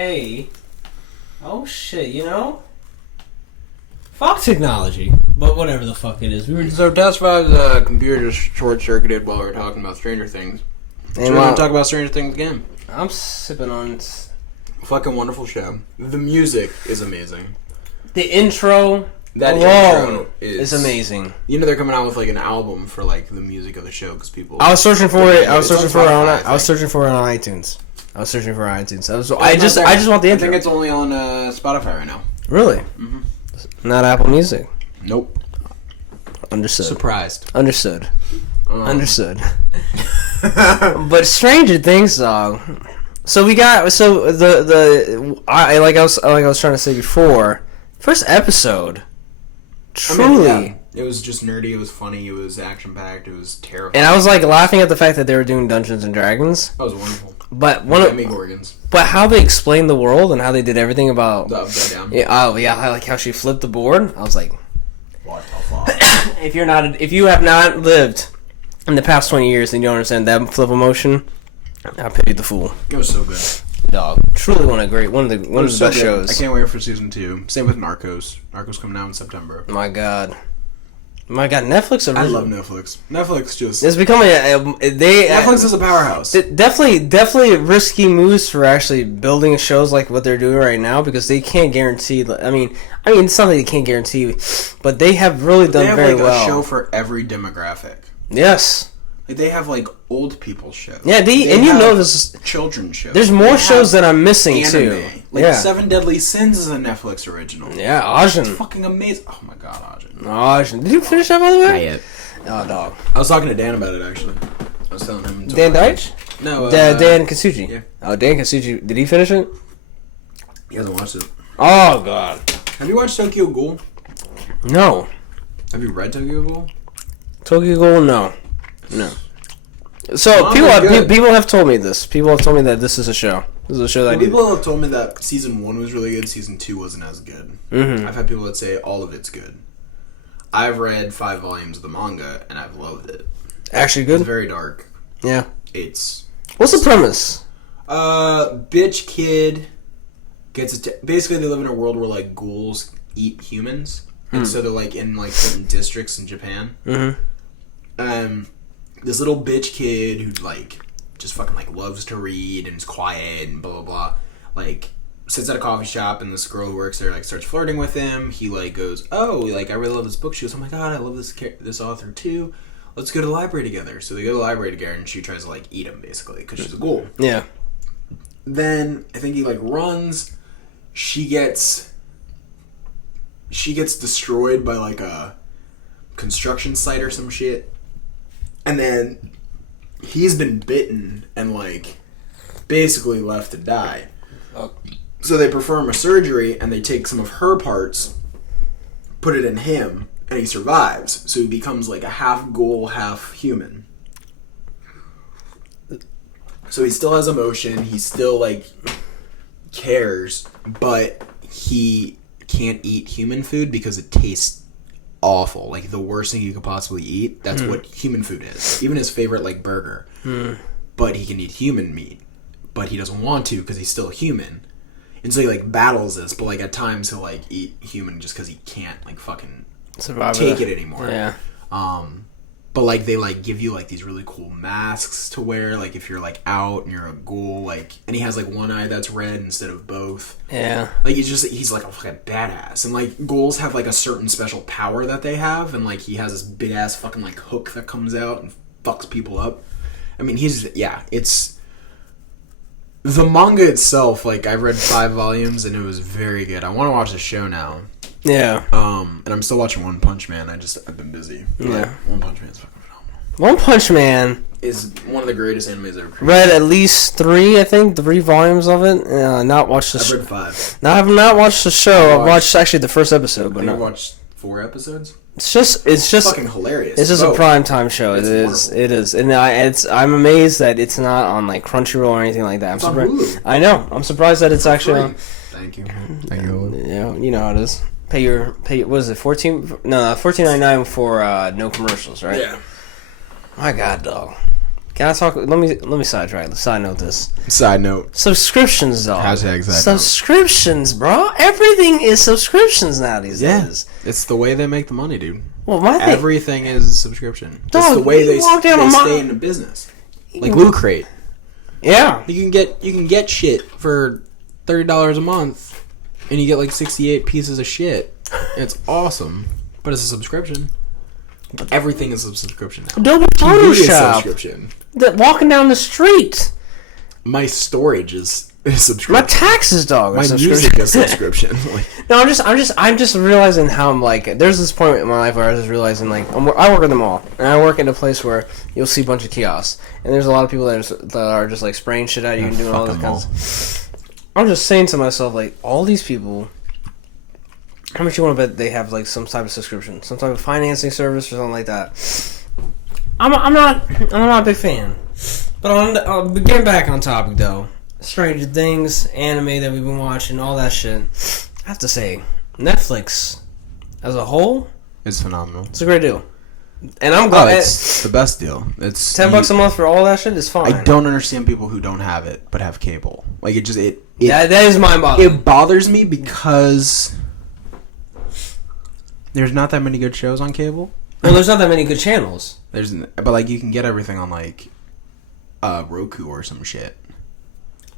hey, oh shit, fuck technology, but whatever the fuck it is. So Test 5's computer just short-circuited while we were talking about Stranger Things. So we're going to talk about Stranger Things again. I'm sipping on... Fucking wonderful show. The music is amazing. The intro... That intro is amazing. They're coming out with like an album for like the music of the show because people. I was searching for it. I was searching for it on iTunes. I just want the intro. I think it's only on Spotify right now. Really? Mm-hmm. Not Apple Music. Nope. Understood. Surprised. Understood. Understood. But Stranger Things, dog. So we got like I was trying to say before. First episode. Truly. It was just nerdy, it was funny, it was action-packed, it was terrifying. And I was like laughing at the fact that they were doing Dungeons and Dragons. That was wonderful. But Gorgons. But how they explained the world and how they did everything about the upside down. Yeah, I like how she flipped the board. I was like, what the fuck? if you have not lived in the past 20 years, then you don't understand that flip of motion. I pity the fool. It was so good. Dog, truly one of the best shows. I can't wait for season 2. Same with Narcos. Narcos coming out in September. My God, Netflix. I love Netflix. Netflix just it's becoming Netflix is a powerhouse. Definitely risky moves for actually building shows like what they're doing right now because they can't guarantee. I mean, it's something they can't guarantee, but they have really done very well. They have a show for every demographic. Yes. They have like old people shows. Yeah, and you know this children's shows. There's more shows that I'm missing anime. too. Like Seven Deadly Sins is a Netflix original. Yeah, Ajin. It's fucking amazing. Oh my god, Ajin. Did you finish that by the way? Not yet. Oh dog. I was talking to Dan about it actually. I was telling him. Dan Deitch? No, Dan Katsuji. Yeah. Oh, Dan Katsuji. Did he finish it? He hasn't watched it. Oh god. Have you watched Tokyo Ghoul? No. Have you read Tokyo Ghoul? Tokyo Ghoul? No. So people have told me this. People have told me that this is a show. This is a show that people have told me that season 1 was really good. Season 2 wasn't as good. Mm-hmm. I've had people that say all of it's good. I've read 5 volumes of the manga and I've loved it. Actually good. It's very dark. Yeah. What's the premise? Bitch kid gets basically they live in a world where like ghouls eat humans, and so they're like in like certain districts in Japan. Mm-hmm. This little bitch kid who like just fucking like loves to read and is quiet and blah blah blah, like sits at a coffee shop and this girl who works there like starts flirting with him. He like goes, oh, like I really love this book. She goes, oh my god, I love this author too. Let's go to the library together. So they go to the library together and she tries to like eat him basically because she's a ghoul. Yeah. Then I think he like runs. She gets destroyed by like a construction site or some shit. And then he's been bitten and like basically left to die. Oh. So they perform a surgery and they take some of her parts, put it in him, and he survives. So he becomes like a half ghoul, half human. So he still has emotion, he still like cares, but he can't eat human food because it tastes awful. Like the worst thing you could possibly eat. That's what human food is. Even his favorite like burger. But he can eat human meat. But he doesn't want to because he's still human. And so he like battles this, but like at times he'll like eat human just because he can't like fucking take it anymore. Yeah. But like they like give you like these really cool masks to wear, like if you're like out and you're a ghoul, like, and he has like one eye that's red instead of both. Yeah. Like he's like a fucking badass, and like ghouls have like a certain special power that they have, and like he has this big ass fucking like hook that comes out and fucks people up. I mean, it's the manga itself. Like I've read 5 volumes and it was very good. I want to watch the show now. Yeah. And I'm still watching One Punch Man. I've been busy. Yeah. One Punch Man is fucking phenomenal. One Punch Man is one of the greatest animes ever created. Read at least 3 volumes of it. Not watched the I've read 5. No, I have not watched the show. I've watched actually the first episode, but I watched 4 episodes. It's just fucking hilarious. It's just a prime time show. It is, and I'm amazed that it's not on like Crunchyroll or anything like that. It's on Hulu. I know. I'm surprised that it's actually on. Thank you. Hulu. Yeah, you know how it is. Pay what is it, $14.99 for no commercials, right? Yeah. My God, dog. Can I talk? Let me sidetrack. Side note this. Side note. Subscriptions, dog. Hashtag side note. Subscriptions, bro. Everything is subscriptions now these days. It's the way they make the money, dude. Well, my thing, everything is a subscription. Dog, It's the way they down stay in the business. Like Loot Crate. Yeah. You can get shit for $30 a month, and you get like 68 pieces of shit. And it's awesome, but it's a subscription. Everything is a subscription now. Adobe TV is a Photoshop. subscription. Walking down the street. My storage is a subscription. My taxes, dog. My music is a subscription. No, I'm just realizing how I'm like. There's this point in my life where I was just realizing like I work at the mall, and I work in a place where you'll see a bunch of kiosks, and there's a lot of people that are just like spraying shit at you and doing all this kinds of. I'm just saying to myself like, all these people. How much you want to bet they have like some type of subscription, some type of financing service or something like that? I'm not a big fan. But getting back on topic though, Stranger Things, anime that we've been watching, all that shit. I have to say, Netflix as a whole, it's phenomenal. It's a great deal, and I'm glad it's the best deal. It's $10 a month for all that shit is fine. I don't understand people who don't have it but have cable. Like that is mind-boggling. It bothers me because there's not that many good shows on cable. Well, there's not that many good channels. But like you can get everything on like Roku or some shit.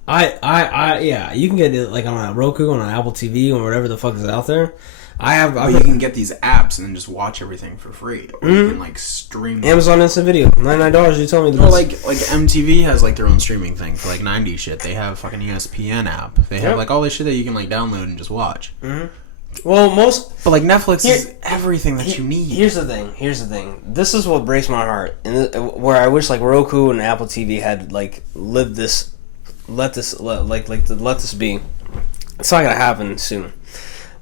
Yeah, you can get it like on a Roku, on an Apple TV, or whatever the fuck is out there. But you can get these apps and then just watch everything for free. Or you can like stream. Amazon Instant Video, $99. You told me the best. Like MTV has like their own streaming thing for like 90s shit. They have fucking ESPN app. They have like all this shit that you can like download and just watch. Mm-hmm. Well, but like Netflix is everything that you need. Here's the thing. This is what breaks my heart, and where I wish like Roku and Apple TV had like let this be. It's not gonna happen soon.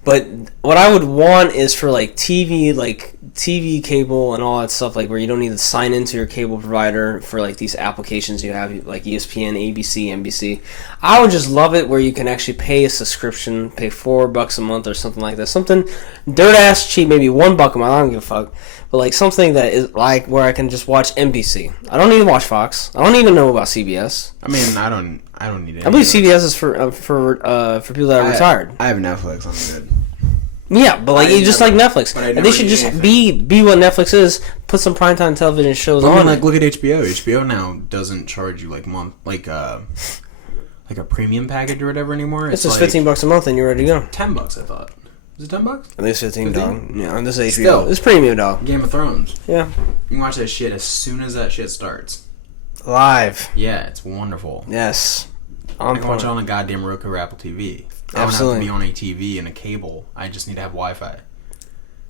But what I would want is for like TV cable and all that stuff, like where you don't need to sign into your cable provider for like these applications you have, like ESPN, ABC, NBC. I would just love it where you can actually pay a subscription, pay $4 a month or something like that. Something dirt ass cheap, maybe $1 a month. I don't give a fuck. But like something that is like where I can just watch NBC. I don't need to watch Fox. I don't even know about CBS. I mean, I don't need it. I believe CBS is for people that are retired. I have Netflix. I'm good. Yeah, but like you just like Netflix, and they should just be what Netflix is. Put some primetime television shows on. Like look at HBO. HBO now doesn't charge you like a premium package or whatever anymore. It's just like $15 a month, and you're ready to go. $10, I thought. Is it $10? At least 15, dog. Yeah, on this HBO. Still, it's premium, dog. Game of Thrones. Yeah. You can watch that shit as soon as that shit starts. Live. Yeah, it's wonderful. Yes. I can watch it on a goddamn Roku or Apple TV. I don't have to be on a TV and a cable. I just need to have Wi-Fi.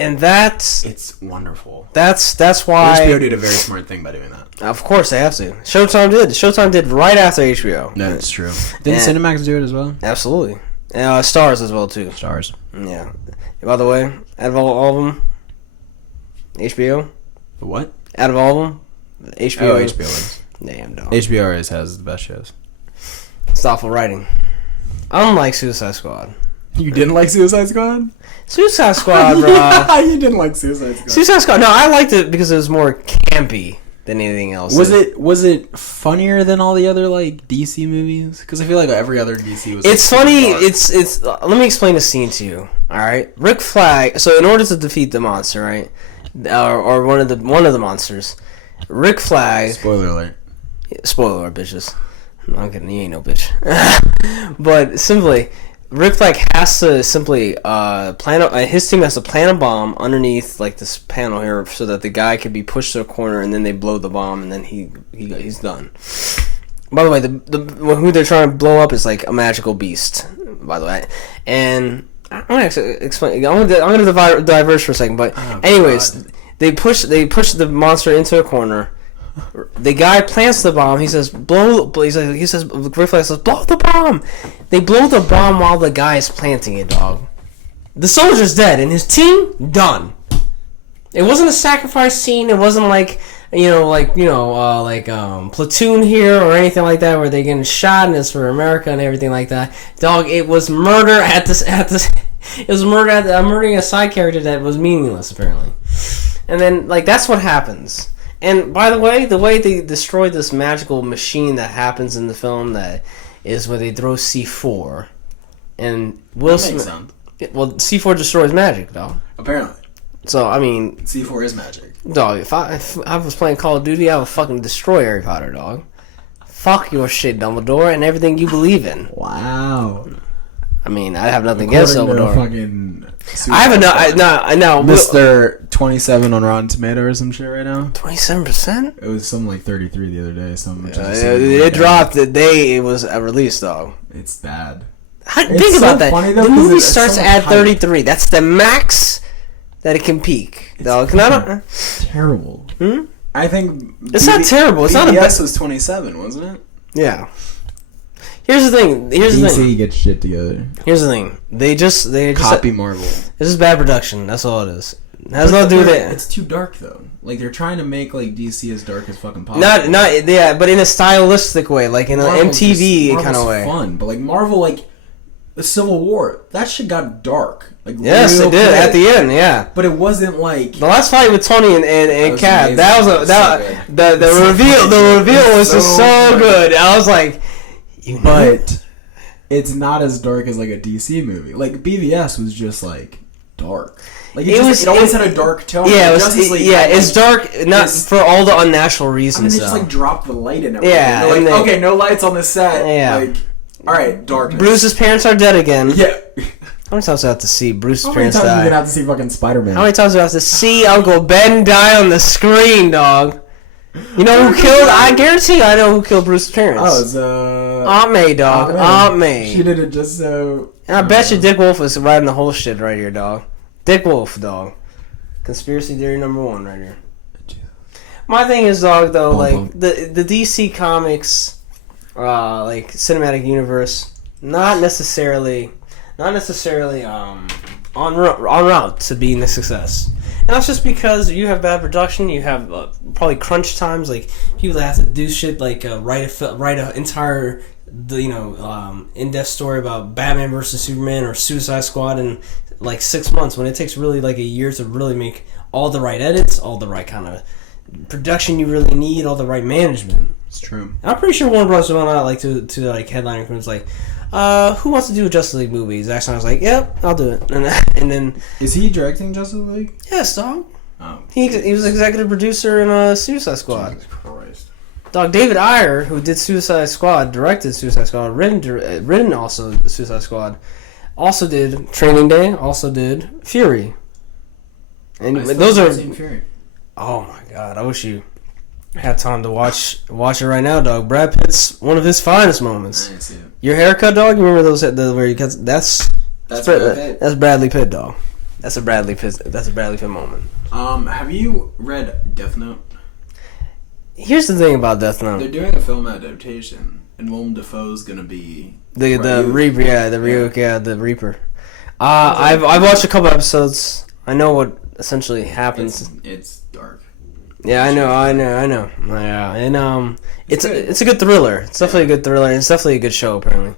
And it's wonderful. That's why HBO did a very smart thing by doing that. Of course, they have to. Showtime did right after HBO. No, it's true. Didn't Cinemax do it as well? Absolutely. Stars as well too. Stars. Yeah. By the way, out of all of them, HBO. The what? Out of all of them, HBO. Oh, HBO is. Damn, dog. HBO always has the best shows. It's thoughtful writing. Unlike Suicide Squad. You didn't like Suicide Squad? Suicide Squad, bro. You didn't like Suicide Squad. Suicide Squad. No, I liked it because it was more campy than anything else. Was it funnier than all the other like DC movies? Because I feel like every other DC was. It's funny. Dark. It's. Let me explain the scene to you. All right, Rick Flag. So in order to defeat the monster, right, or one of the monsters, Rick Flag. Spoiler alert. Spoiler alert, bitches. I'm kidding. You ain't no bitch. But simply, Rick Flag has to simply his team has to plant a bomb underneath like this panel here, so that the guy can be pushed to a corner, and then they blow the bomb, and then he's done. By the way, who they're trying to blow up is like a magical beast. By the way, and I'm gonna explain. I'm gonna diverge for a second, but anyways, God. they push the monster into a corner. The guy plants the bomb. He says, "Blow!" He says, "Rick Flag says, blow the bomb." They blow the bomb while the guy is planting it, dog. The soldier's dead, and his team done. It wasn't a sacrifice scene. It wasn't like Platoon here or anything like that, where they're getting shot and it's for America and everything like that. Dog, it was murder at this. It was murdering a side character that was meaningless apparently, and then like that's what happens. And by the way they destroyed this magical machine that happens in the film that is where they throw C4, and Will Smith. Well, C4 destroys magic, dog. Apparently. So I mean, C4 is magic, dog. If I was playing Call of Duty, I would fucking destroy Harry Potter, dog. Fuck your shit, Dumbledore, and everything you believe in. Wow. I mean, I have nothing against Dumbledore. I have I know. Mr. 27 on Rotten Tomatoes or some shit right now. 27%? It was something like 33 the other day. It dropped the day it was released, though. It's bad. Think about that. The movie starts at 33. That's the max that it can peak, dog. Terrible. I think it's not terrible. It's not a BBS was 27, wasn't it? Yeah. Here's the thing. DC gets shit together. Here's the thing. They just copy Marvel. This is bad production. That's all it is. It has nothing to do with it. It's too dark though. Like they're trying to make like DC as dark as fucking possible. But in a stylistic way, like in an MTV kind of way. Fun, but like Marvel, like the Civil War, that shit got dark. Like yes, it did at the end. Yeah, but it wasn't like the last fight with Tony and Cap. That was the reveal. The reveal was just so good. I was like. But it's not as dark as like a DC movie. Like BVS was just like dark. Like it always had a dark tone. Yeah, it's dark for all the unnatural reasons. They just like dropped the light in everything. Yeah, they're like, okay, no lights on the set. Yeah, like, all right, darkness. Bruce's parents are dead again. Yeah. How many times do I have to see Bruce's parents die? How many times are you gonna have to see fucking Spider-Man? How many times do I have to see Uncle Ben die on the screen, dog? You know who killed? I guarantee you I know who killed Bruce's parents. Oh, it's Aunt May, dog. Aunt May. She did it just so. And I bet you Dick Wolf was writing the whole shit right here, dog. Dick Wolf, dog. Conspiracy theory number 1 right here. My thing is, dog, though, like the DC Comics, like cinematic universe, not necessarily on route to being a success. And that's just because you have bad production. You have probably crunch times. Like people that have to do shit like write a entire in-depth story about Batman versus Superman or Suicide Squad in like 6 months, when it takes really like a year to really make all the right edits, all the right kind of production you really need, all the right management. It's true. I'm pretty sure Warner Bros. Went out like to like headline rooms like. Who wants to do a Justice League movie? Zack Snyder's like, yep, I'll do it. And then... Is he directing Justice League? Yes, dog. Oh. He was executive producer in Suicide Squad. Jesus Christ. Dog, David Ayer, who did Suicide Squad, directed Suicide Squad, written also Suicide Squad, also did Training Day, also did Fury. And those are... Fury. Oh my god, I wish you... had time to watch it right now, dog. Brad Pitt's one of his finest moments. I didn't see it. Your haircut, dog. You remember those where you cut? That's Bradley Pitt, dog. That's a Bradley Pitt moment. Have you read Death Note? Here's the thing about Death Note. They're doing a film adaptation, and Willem Dafoe's gonna be the Reaper. Yeah, the Reaper. I've watched a couple episodes. I know what essentially happens. It's dark. Yeah, I know. Yeah, and it's a good thriller. It's definitely a good thriller. It's definitely a good show, apparently.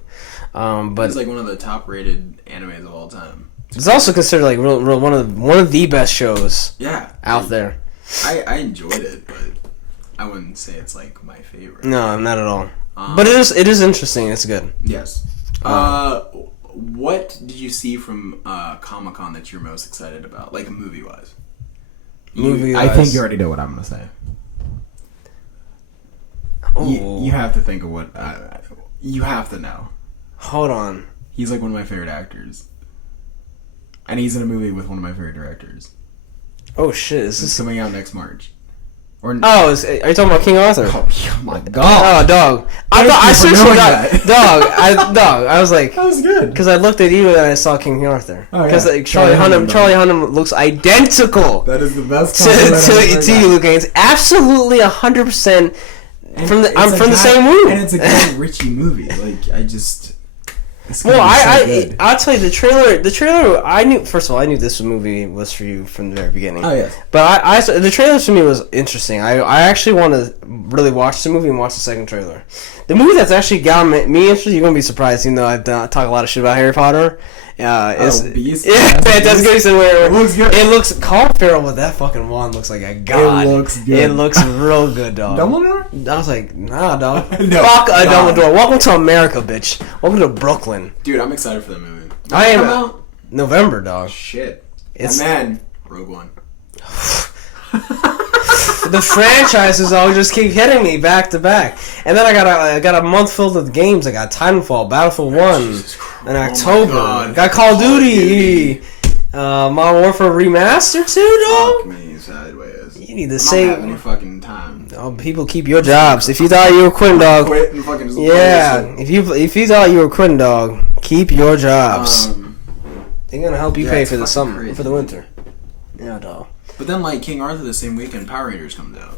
But it's like one of the top-rated animes of all time. It's also considered like one of the best shows. Yeah, out there. I enjoyed it, but I wouldn't say it's like my favorite. No, not at all. But it is interesting. It's good. Yes. What did you see from Comic-Con that you're most excited about, like movie-wise? I think you already know what I'm gonna say. You have to think of what you have to know. Hold on. He's like one of my favorite actors, and he's in a movie with one of my favorite directors. Oh shit! It's coming out next March. Are you talking about King Arthur? Oh my god! Oh, dog! I seriously forgot. Dog. I was like, that was good because I looked at you and I saw King Arthur. Because Charlie Hunnam looks identical. That is the best to you, Luke. It's absolutely 100% from the same room. And it's a Guy Ritchie movie. Like I just. I'll tell you the trailer. I knew, first of all, I knew this movie was for you from the very beginning. Oh yeah. But the trailer to me was interesting. I actually want to really watch the movie and watch the second trailer. The movie that's actually got me interested. You're gonna be surprised, even though I talk a lot of shit about Harry Potter. Beast? Yeah, Fantastic Beasts. Where It looks good. It looks Colin Farrell with that fucking wand looks like a god. It looks good. It looks real good, dog. Dumbledore? I was like, nah, dog. No, Fuck a God. Dumbledore. Welcome to America, bitch. Welcome to Brooklyn. Dude, I'm excited for that movie. I am. Come out? November, dog. Shit. It's And then Rogue One. the franchises all just keep hitting me back to back, and then I got a month filled with games. I got Titanfall, Battlefield 1 in October. God. Got Call of Duty, Modern Warfare Remastered too, Fuck dog. me sideways. You need to I say, don't have any fucking time. oh, people keep your jobs. If you thought you were quitting, dog, Quit and fucking just yeah. play this If you thought you were quitting, dog, keep your jobs. shit. They're gonna help you yeah, pay it's for the fucking summer, crazy. for the winter. Yeah, dog. But then, like, King Arthur the same weekend, Power Rangers comes out.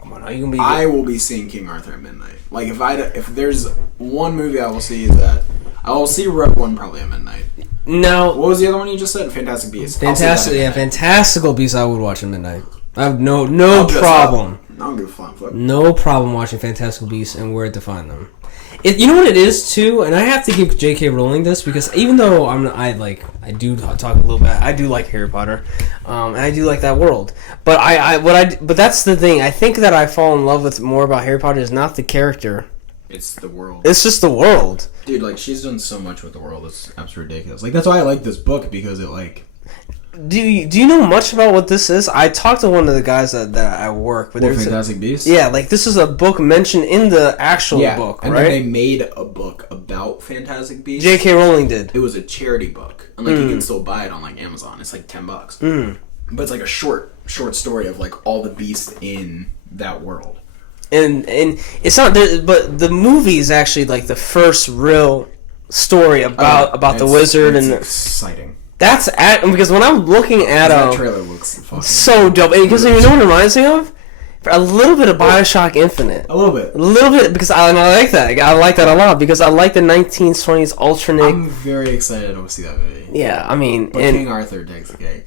Come on, are you gonna be? I will be seeing King Arthur at midnight. Like, if there's one movie I will see is that I will see Rogue One probably at midnight. No. What was the other one you just said? Fantastic Beasts. I'll see that Fantastic, at yeah, midnight. Fantastical Beasts. I would watch at midnight. I have no I'll dress problem, up. I don't give a fuck. no problem watching Fantastical Beasts and where to find them. You know what it is too, and I have to give J.K. Rowling this because even though I do talk a little bit, I do like Harry Potter, and I do like that world. But but that's the thing. I think that I fall in love with more about Harry Potter is not the character. It's the world. It's just the world. Dude, like, she's done so much with the world. It's absolutely ridiculous. Like, that's why I like this book, because it, like... Do you know much about what this is? I talked to one of the guys that I work with. Fantastic Beasts? Yeah, like this is a book mentioned in the actual book, and right? then they made a book about Fantastic Beasts. J.K. Rowling did. It was a charity book. And, like, you can still buy it on, like, Amazon. It's, like, $10. But it's, like, a short story of, like, all the beasts in that world. And it's not, but the movie is actually like the first real story about the wizard, it's and exciting. that's because when I'm looking at That trailer looks fucking so dope, because you know what it reminds me of? A little bit of BioShock Infinite. a little bit. A little bit, because I like that. I like that a lot because I like the 1920s alternate. I'm very excited to see that movie. Yeah, I mean, But King Arthur takes the cake.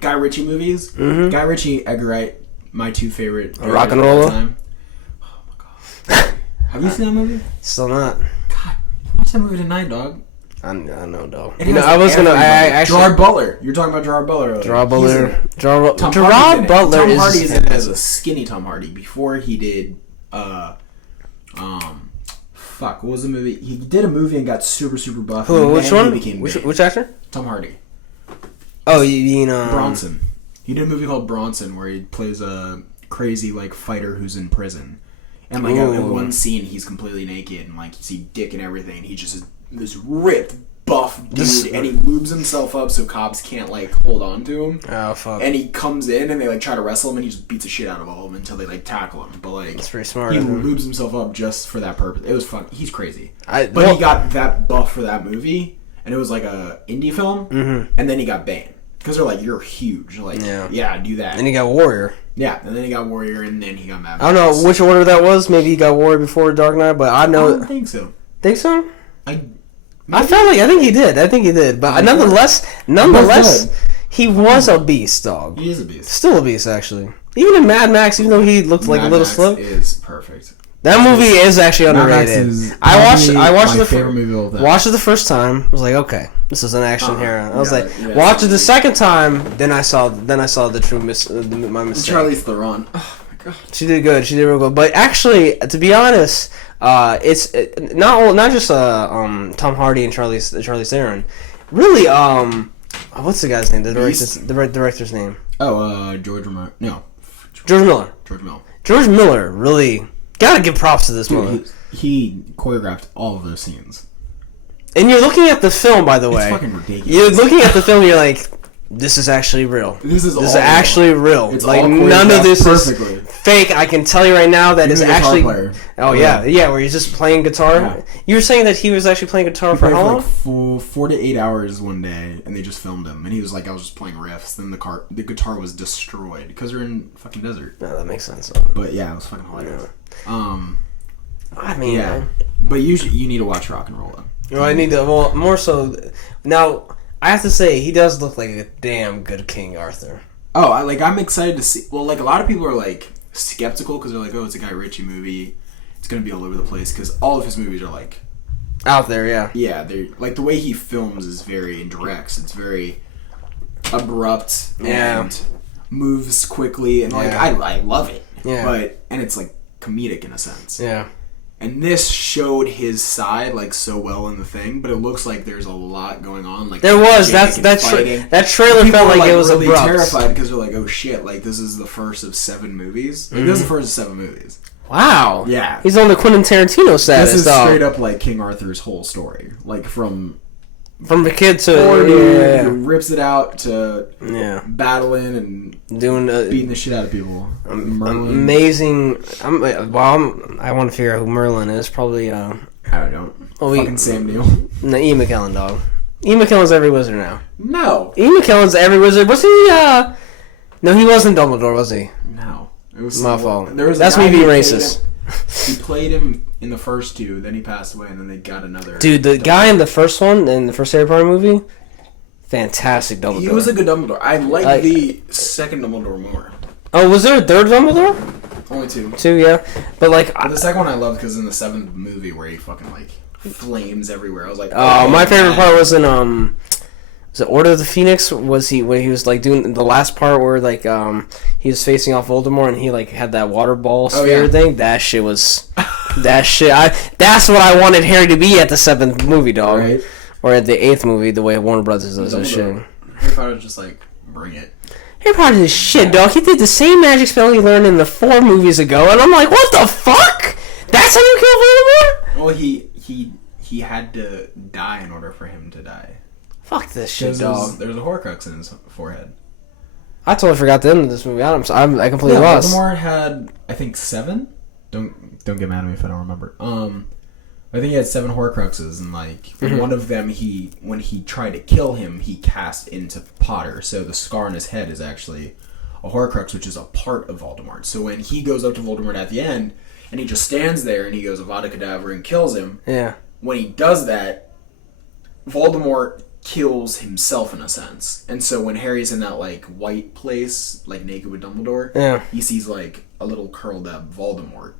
Guy Ritchie movies. Guy Ritchie, Edgar Wright, my two favorite. Rock and Roller. Oh my god. Have you seen that movie? Still not. God, watch that movie tonight, dog. I know, though. It You know, has I was gonna. I everybody. actually. Gerard Butler. You're talking about Gerard Butler. earlier. Gerard He's in Butler. it. Gerard Tom Butler Tom is. Hardy is in it as a skinny Tom Hardy before he did. Fuck. What was the movie? He did a movie and got super buff. Who? and Which then one? He became big. Which actor? Tom Hardy. Oh, you mean Bronson. He did a movie called Bronson where he plays a crazy like fighter who's in prison, and like in one scene he's completely naked and like you see dick and everything. And he's just this ripped, buff dude, and he lubes himself up so cops can't like hold on to him. Oh fuck! And he comes in and they like try to wrestle him and he just beats the shit out of all of them until they like tackle him. But like That's pretty smart he of him. lubes himself up just for that purpose. It was fun. He's crazy. But Well- he got that buff for that movie, and it was like a indie film, and then he got banned. Because they're like, you're huge. Like, yeah, do that. And he got Warrior. Yeah, and then he got Warrior, and then he got Mad Max. I don't know which order that was. Maybe he got Warrior before Dark Knight, but I I know. don't think so. Think so? I think he did. But nonetheless, good. he was a beast, dog. He is a beast. Still a beast, actually. Even in Mad Max, even though he looked like Mad a little Max slow. is perfect. That movie is actually Mad Max underrated. is I watched my the favorite movie of all time. watched it the first time. I was like, okay, this is an action hero. I was yeah, like, yeah. watch it the second time. Then I saw the true my mistake. Charlize Theron. Oh my god. She did good. She did real good. But actually, to be honest, it's not just Tom Hardy and Charlize Theron. Really, what's the guy's name? The director's name. Oh, George Miller. George Miller really gotta give props to this movie. He choreographed all of those scenes. And you're looking at the film, by the way. It's fucking ridiculous. You're looking at the film, and you're like, this is actually real. This is actually real. It's like all none of this perfectly. is fake. I can tell you right now that it's Even the guitar actually. player. Oh yeah, where he's just playing guitar. Yeah. You were saying that he was actually playing guitar He for played how long? like 4 to 8 hours one day, and they just filmed him. And he was like, I was just playing riffs. Then the guitar was destroyed because they're in fucking desert. No, that makes sense. But yeah, it was fucking hilarious. I mean, Yeah, but you need to watch Rock and Roll though. well, I need to. Well, more so now. I have to say, he does look like a damn good King Arthur. Oh, I'm excited to see. Well, like a lot of people are like skeptical because they're like, oh, it's a Guy Ritchie movie. It's gonna be all over the place because all of his movies are like out there. Yeah, yeah, they're like the way he films is very indirect. It's very abrupt and moves quickly, and like I love it. Yeah, and it's like comedic in a sense. Yeah. And this showed his side like so well in the thing, but it looks like there's a lot going on. Like there was that trailer people felt like it was really abrupt. Terrified because they're like, oh shit, like this is the first of 7 movies. Like, this is the first of 7 movies. Wow. Yeah. He's on the Quentin Tarantino status. This is straight up like King Arthur's whole story, like from the kid to who rips it out to battling and doing beating the shit out of people. Amazing. I want to figure out who Merlin is. Probably I don't know. Fucking Sam Neill. No, Ian McKellen, dog. Ian McKellen's every wizard now. No. Ian McKellen's every wizard. Was he? No, he wasn't Dumbledore, was he? No. It was my fault. That's me being racist. He played him in the first 2, then he passed away, and then they got another. Dude, the guy in the first one, in the first Harry Potter movie, fantastic Dumbledore. He was a good Dumbledore. I like the second Dumbledore more. Oh, was there a third Dumbledore? Only 2. 2, yeah. But the second one I loved because in the 7th movie where he fucking like flames everywhere, I was like, oh, my favorite part was in was it Order of the Phoenix? Was he when he was like doing the last part where like he was facing off Voldemort and he like had that water ball sphere thing? That shit was that's what I wanted Harry to be at the 7th movie, dog. Right. Or at the 8th movie, the way Warner Brothers does this shit. Harry Potter was just like, bring it. Harry Potter is shit, dog. He did the same magic spell he learned in the 4 movies ago, and I'm like, what the fuck? That's how you kill Voldemort? Well, he had to die in order for him to die. Fuck this shit, dog. There's a Horcrux in his forehead. I totally forgot the end of this movie. I completely lost. Voldemort had, I think, 7. Don't get mad at me if I don't remember. I think he had 7 Horcruxes, and like one of them, when he tried to kill him, he cast into Potter. So the scar on his head is actually a Horcrux, which is a part of Voldemort. So when he goes up to Voldemort at the end, and he just stands there, and he goes Avada Kedavra and kills him. Yeah. When he does that, Voldemort kills himself in a sense. And so when Harry's in that like white place, like naked with Dumbledore, he sees like a little curled up Voldemort.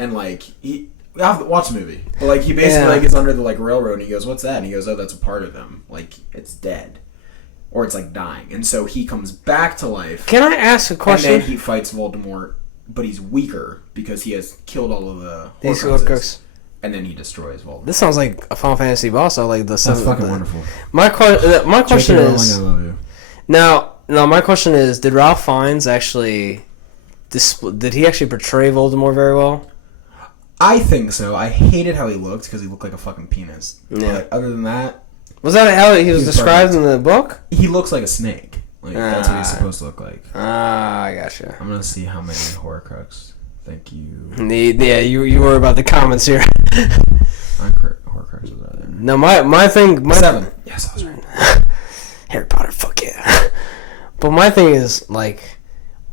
And like you have to watch the movie. But like he basically like is under the like railroad and he goes, what's that? And he goes, oh, that's a part of him. Like it's dead. Or it's like dying. And so he comes back to life. Can I ask a question? And then he fights Voldemort, but he's weaker because he has killed all of the Horcruxes. And then he destroys Voldemort. This sounds like a Final Fantasy boss. I like the. That's fucking wonderful. My question is. I love you. Now, my question is: did Ralph Fiennes actually? Did he actually portray Voldemort very well? I think so. I hated how he looked because he looked like a fucking penis. Yeah. But other than that, was that how he was described in the book? He looks like a snake. Like that's what he's supposed to look like. I gotcha. I'm gonna see how many Horcrux. Thank you. Yeah, you worry about the comments here. Horcruxes are there. No, my thing... 7. Yes, I was right. Harry Potter, fuck yeah. But my thing is, like...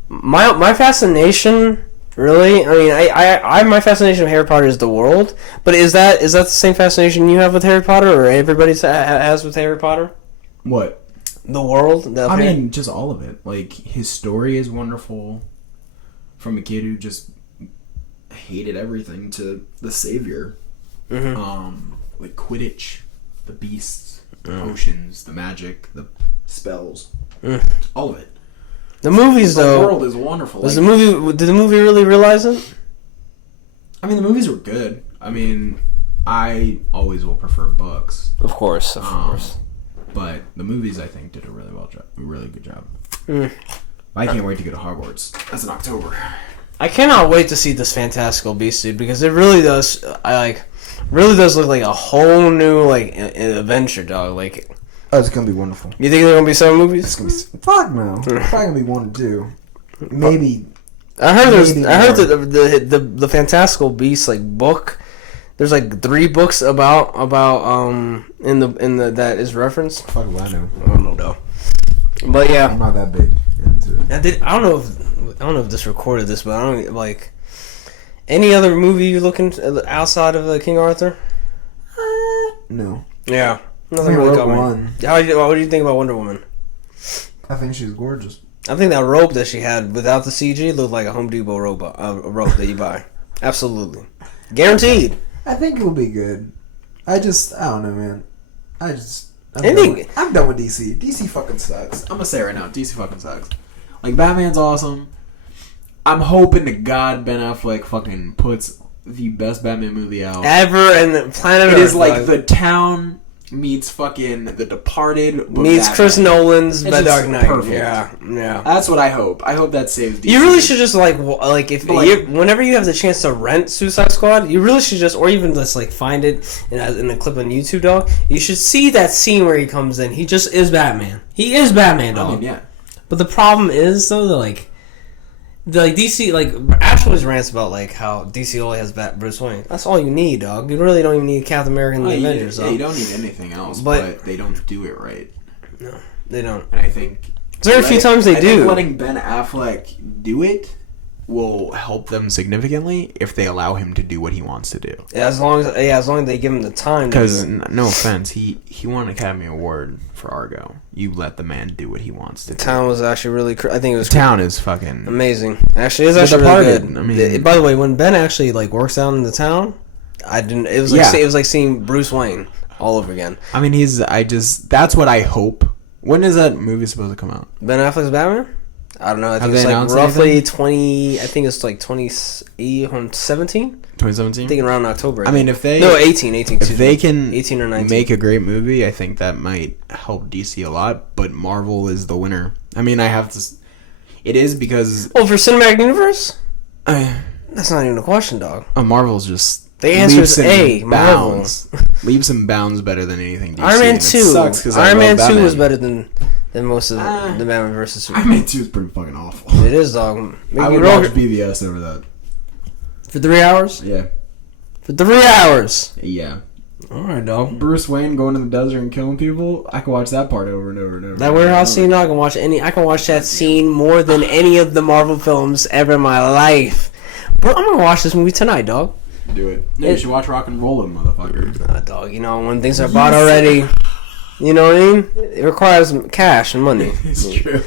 My fascination, really... I mean, my fascination with Harry Potter is the world. But is that the same fascination you have with Harry Potter? Or everybody has with Harry Potter? What? The world? I mean, just all of it. Like, his story is wonderful. From a kid who just... hated everything to the savior. Like Quidditch, the beasts, the potions, the magic, the spells, all of it. The movies, though, the world is wonderful. Did the movie really realize it? I mean, the movies were good. I mean, I always will prefer books, of course. But the movies, I think, did a really good job. I can't wait to go to Hogwarts. That's in October. I cannot wait to see this Fantastical Beasts, dude, because it really does. Really does look like a whole new adventure, dog. Like, oh, it's gonna be wonderful. You think there are gonna be 7 movies? It's gonna be fuck no. It's probably gonna be 1 or 2, maybe. I heard the Fantastical Beasts book. There's 3 books about in the that is referenced. Fuck what I know. I don't know though. But yeah, I'm not that big into it. I don't know if this recorded this, but I don't any other movie you looking outside of King Arthur? No. Yeah, nothing really got me. What do you think about Wonder Woman? I think she's gorgeous. I think that robe that she had without the CG looked like a Home Depot robe that you buy. Absolutely, guaranteed. I think it'll be good. I don't know, man. I'm done with DC. DC fucking sucks. I'm gonna say it right now, DC fucking sucks. Like, Batman's awesome. I'm hoping to God Ben Affleck fucking puts the best Batman movie out ever in the planet Earth. It is like The Town meets fucking The Departed meets Batman. Chris Nolan's The Dark Knight. Perfect. Yeah. That's what I hope. I hope that saves DC. You really should just whenever you have the chance to rent Suicide Squad, you really should just, or even just like find it in a clip on YouTube, dog. You should see that scene where he comes in. He just is Batman. He is Batman, dog. I mean, yeah. But the problem is though, DC, Ash always rants about how DC only has Bruce Wayne. That's all you need, dog. You really don't even need Captain America and the Avengers. You don't need anything else, but they don't do it right. No, they don't. And I think very few times they do. Think letting Ben Affleck do it will help them significantly if they allow him to do what he wants to do. Yeah, as long as they give him the time. Because no offense, he won an Academy Award for Argo. You let the man do what he wants to. The Town was actually really. I think it was. The Town is fucking amazing. Actually, it's actually really good. I mean, by the way, when Ben actually works out in The Town, I didn't. It was it was like seeing Bruce Wayne all over again. I mean, that's what I hope. When is that movie supposed to come out? Ben Affleck's Batman? I don't know. I think it's roughly anything? 20. I think it's 2017. 2017. I'm thinking around October. I mean, if they 18. If they can 18 or 19. make a great movie, I think that might help DC a lot. But Marvel is the winner. I mean, I have to. It is because for cinematic universe, that's not even a question, dog. Marvel's just. The answer is A. Marvel leaps and bounds better than anything DC. Iron Man 2. Sucks Iron Man 2 was better than most of the Batman versus Superman. Iron Man 2 is pretty fucking awful. It is, dog. I would watch BVS over that. For 3 hours? Yeah. For 3 hours? Yeah. Alright, dog. Bruce Wayne going to the desert and killing people, I could watch that part over and over and over. That warehouse scene, I can watch that scene more than any of the Marvel films ever in my life. Bro, I'm gonna watch this movie tonight, dog. Do it. No, you should watch Rock and Roll, motherfucker. Dog, when things are bought already, you know what I mean? It requires cash and money. It's true.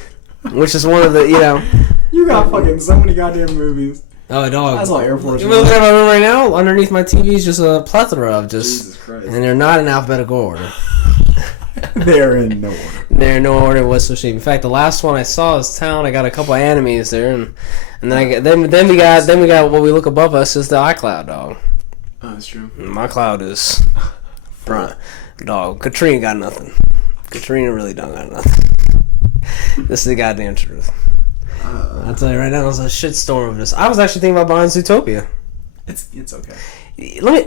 Which is one of the, You got fucking so many goddamn movies. Oh, dog. That's all Air Force. You look at my room right now, underneath my TV is just a plethora of Jesus Christ. And they're not in alphabetical order. They're in no order. They're in no order whatsoever. In fact, the last one I saw is Town. I got a couple of animes there, and then we got what we look above us is the iCloud, dog. Oh, that's true. My cloud is, dog. Katrina got nothing. Katrina really don't got nothing. This is the goddamn truth. I'll tell you right now, it's a shitstorm of this. I was actually thinking about buying Zootopia. It's okay. I know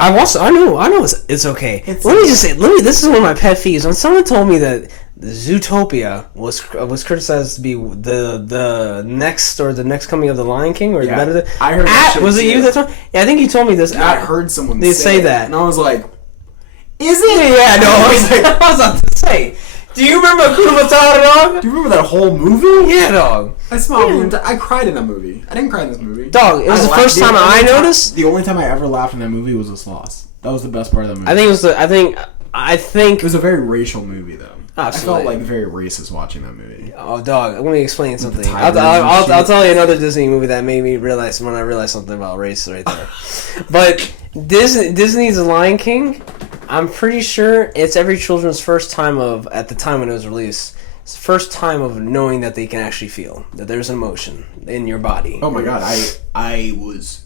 it's okay. This is one of my pet peeves. When someone told me that Zootopia was criticized to be the next coming of the Lion King, or better than I heard that shit was it you that told? Yeah, I think you told me this. Yeah, I heard someone say that, and I was like, "Is it?" Yeah, no, I was about to say. Do you remember Hakuna Matata, dog? Do you remember that whole movie? Yeah, dog. I smiled. I cried in that movie. I didn't cry in this movie. Dog, it was the first time I noticed. The only time I ever laughed in that movie was a sloth. That was the best part of that movie. I think it was a very racial movie, though. Absolutely. I felt very racist watching that movie. Oh, dog, let me explain something. I'll tell you another Disney movie that made me realize when I realized something about race right there. But Disney's The Lion King, I'm pretty sure it's every children's first time at the time when it was released, it's the first time of knowing that they can actually feel, that there's an emotion in your body. Oh my god, I was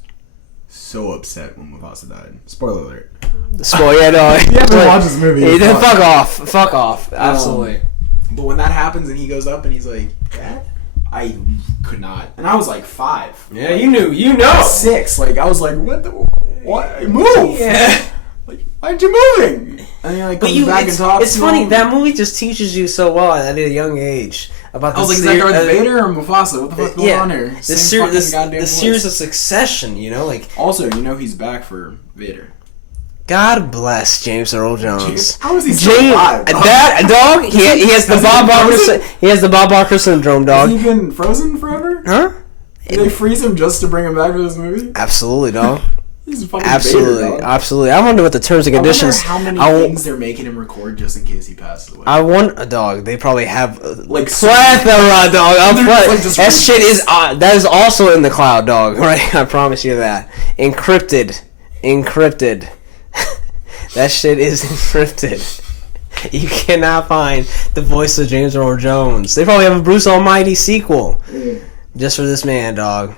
so upset when Mufasa died. Spoiler alert. Yeah, no. You have to watch this movie. Fuck off. Absolutely. But when that happens and he goes up and he's like, Dad? I could not. And I was like 5. Yeah, you know. 6. I was like, what? Move! Yeah. Why'd you moving? And he comes back and talks. It's funny, that movie just teaches you so well at a young age about I was is that Darth Vader or Mufasa? What the fuck going on here? The series of Succession, Also, he's back for Vader. God bless James Earl Jones. How is he still alive? That dog, he has the Bob Barker. He has the Bob Barker syndrome, dog. Has he been frozen forever? Huh? Did they freeze him just to bring him back for this movie? Absolutely, dog. He's fucking absolutely, Vader, dog. Absolutely. I wonder what the terms and conditions. I wonder how many things they're making him record just in case he passes away. I want a dog. They probably have plethora, dog. That shit is that is also in the cloud, dog. Right? I promise you that. Encrypted. That shit is encrypted. You cannot find the voice of James Earl Jones. They probably have a Bruce Almighty sequel just for this man, dog.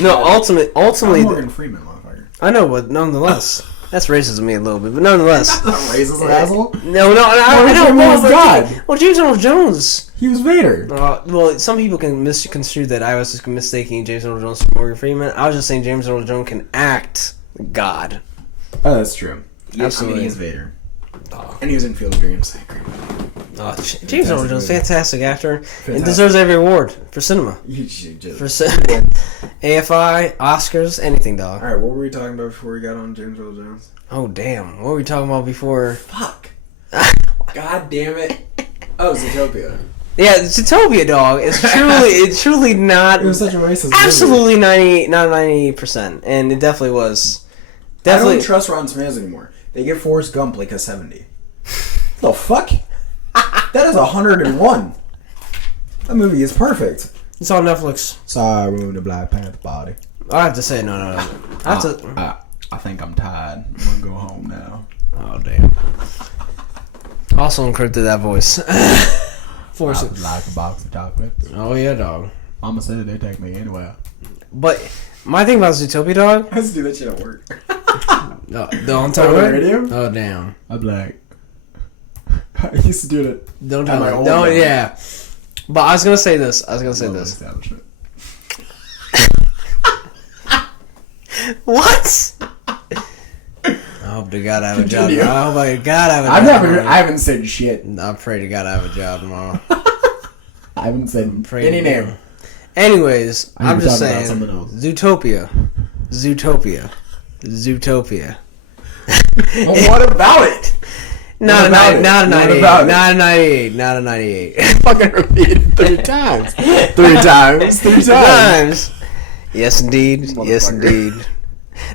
No, ultimately, Morgan Freeman, motherfucker. I know, but nonetheless, that's racist of me a little bit. But nonetheless, Racist asshole. no, I know. Freeman was God. Well, James Earl Jones. He was Vader. Well, some people can misconstrue that I was just mistaking James Earl Jones for Morgan Freeman. I was just saying James Earl Jones can act God. Oh, that's true. Absolutely. I mean, he's Vader. And he was in Field of Dreams. James Earl Jones, fantastic actor, and deserves every award for cinema. For AFI, Oscars, anything, dog. All right, what were we talking about before we got on James Earl Jones? Oh damn, what were we talking about before? Fuck. God damn it. Oh, Zootopia. Yeah, Zootopia, dog. It's truly not. It was such a racist. Absolutely 90%, and it definitely was. I don't trust Rotten Tomatoes anymore. They give Forrest Gump like a 70. The fuck? That is 101. That movie is perfect. It's on Netflix. Sorry, I ruined the Black Panther body. I have to say no. I have to. I think I'm tired. I'm gonna go home now. Oh damn. Also encrypted that voice. Force it. Like a box of chocolates. Oh yeah, dog. Mama said they take me anywhere. But my thing about Zootopia, dog. I used to do that shit at work. No, don't tell me. Radio? Oh damn. I'm like, I used to do it. Don't tell me. Don't. Yeah. But I was gonna say this. Establishment. What? I hope to God I have a job. Continue. I hope I God I have a job. I haven't said shit. I pray to God I have a job tomorrow. I haven't said Pray any to name. God. Anyways, I'm just talking about saying. something else. Zootopia. Well, what about it? Not a 98. Not a 98. Fucking repeated 3 times. 3 times. Yes, indeed. Yes, indeed.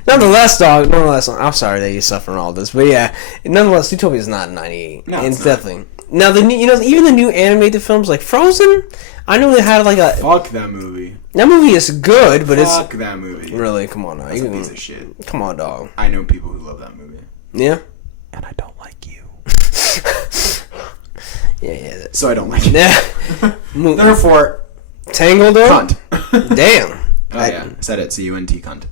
Nonetheless, dog. I'm sorry that you're suffering all this, but yeah. Nonetheless, Zootopia is not 98. No, it's definitely. Now even the new animated films like Frozen, I know they had like a. Fuck that movie. That movie is good, but Fuck that movie. really, come on now. That's a piece of shit. Come on, dog. I know people who love that movie. Yeah. And I don't like you. Yeah. So I don't like it. Yeah. Therefore, Tangled, though? cunt. Damn. Oh yeah, said it. C-U-N-T, cunt.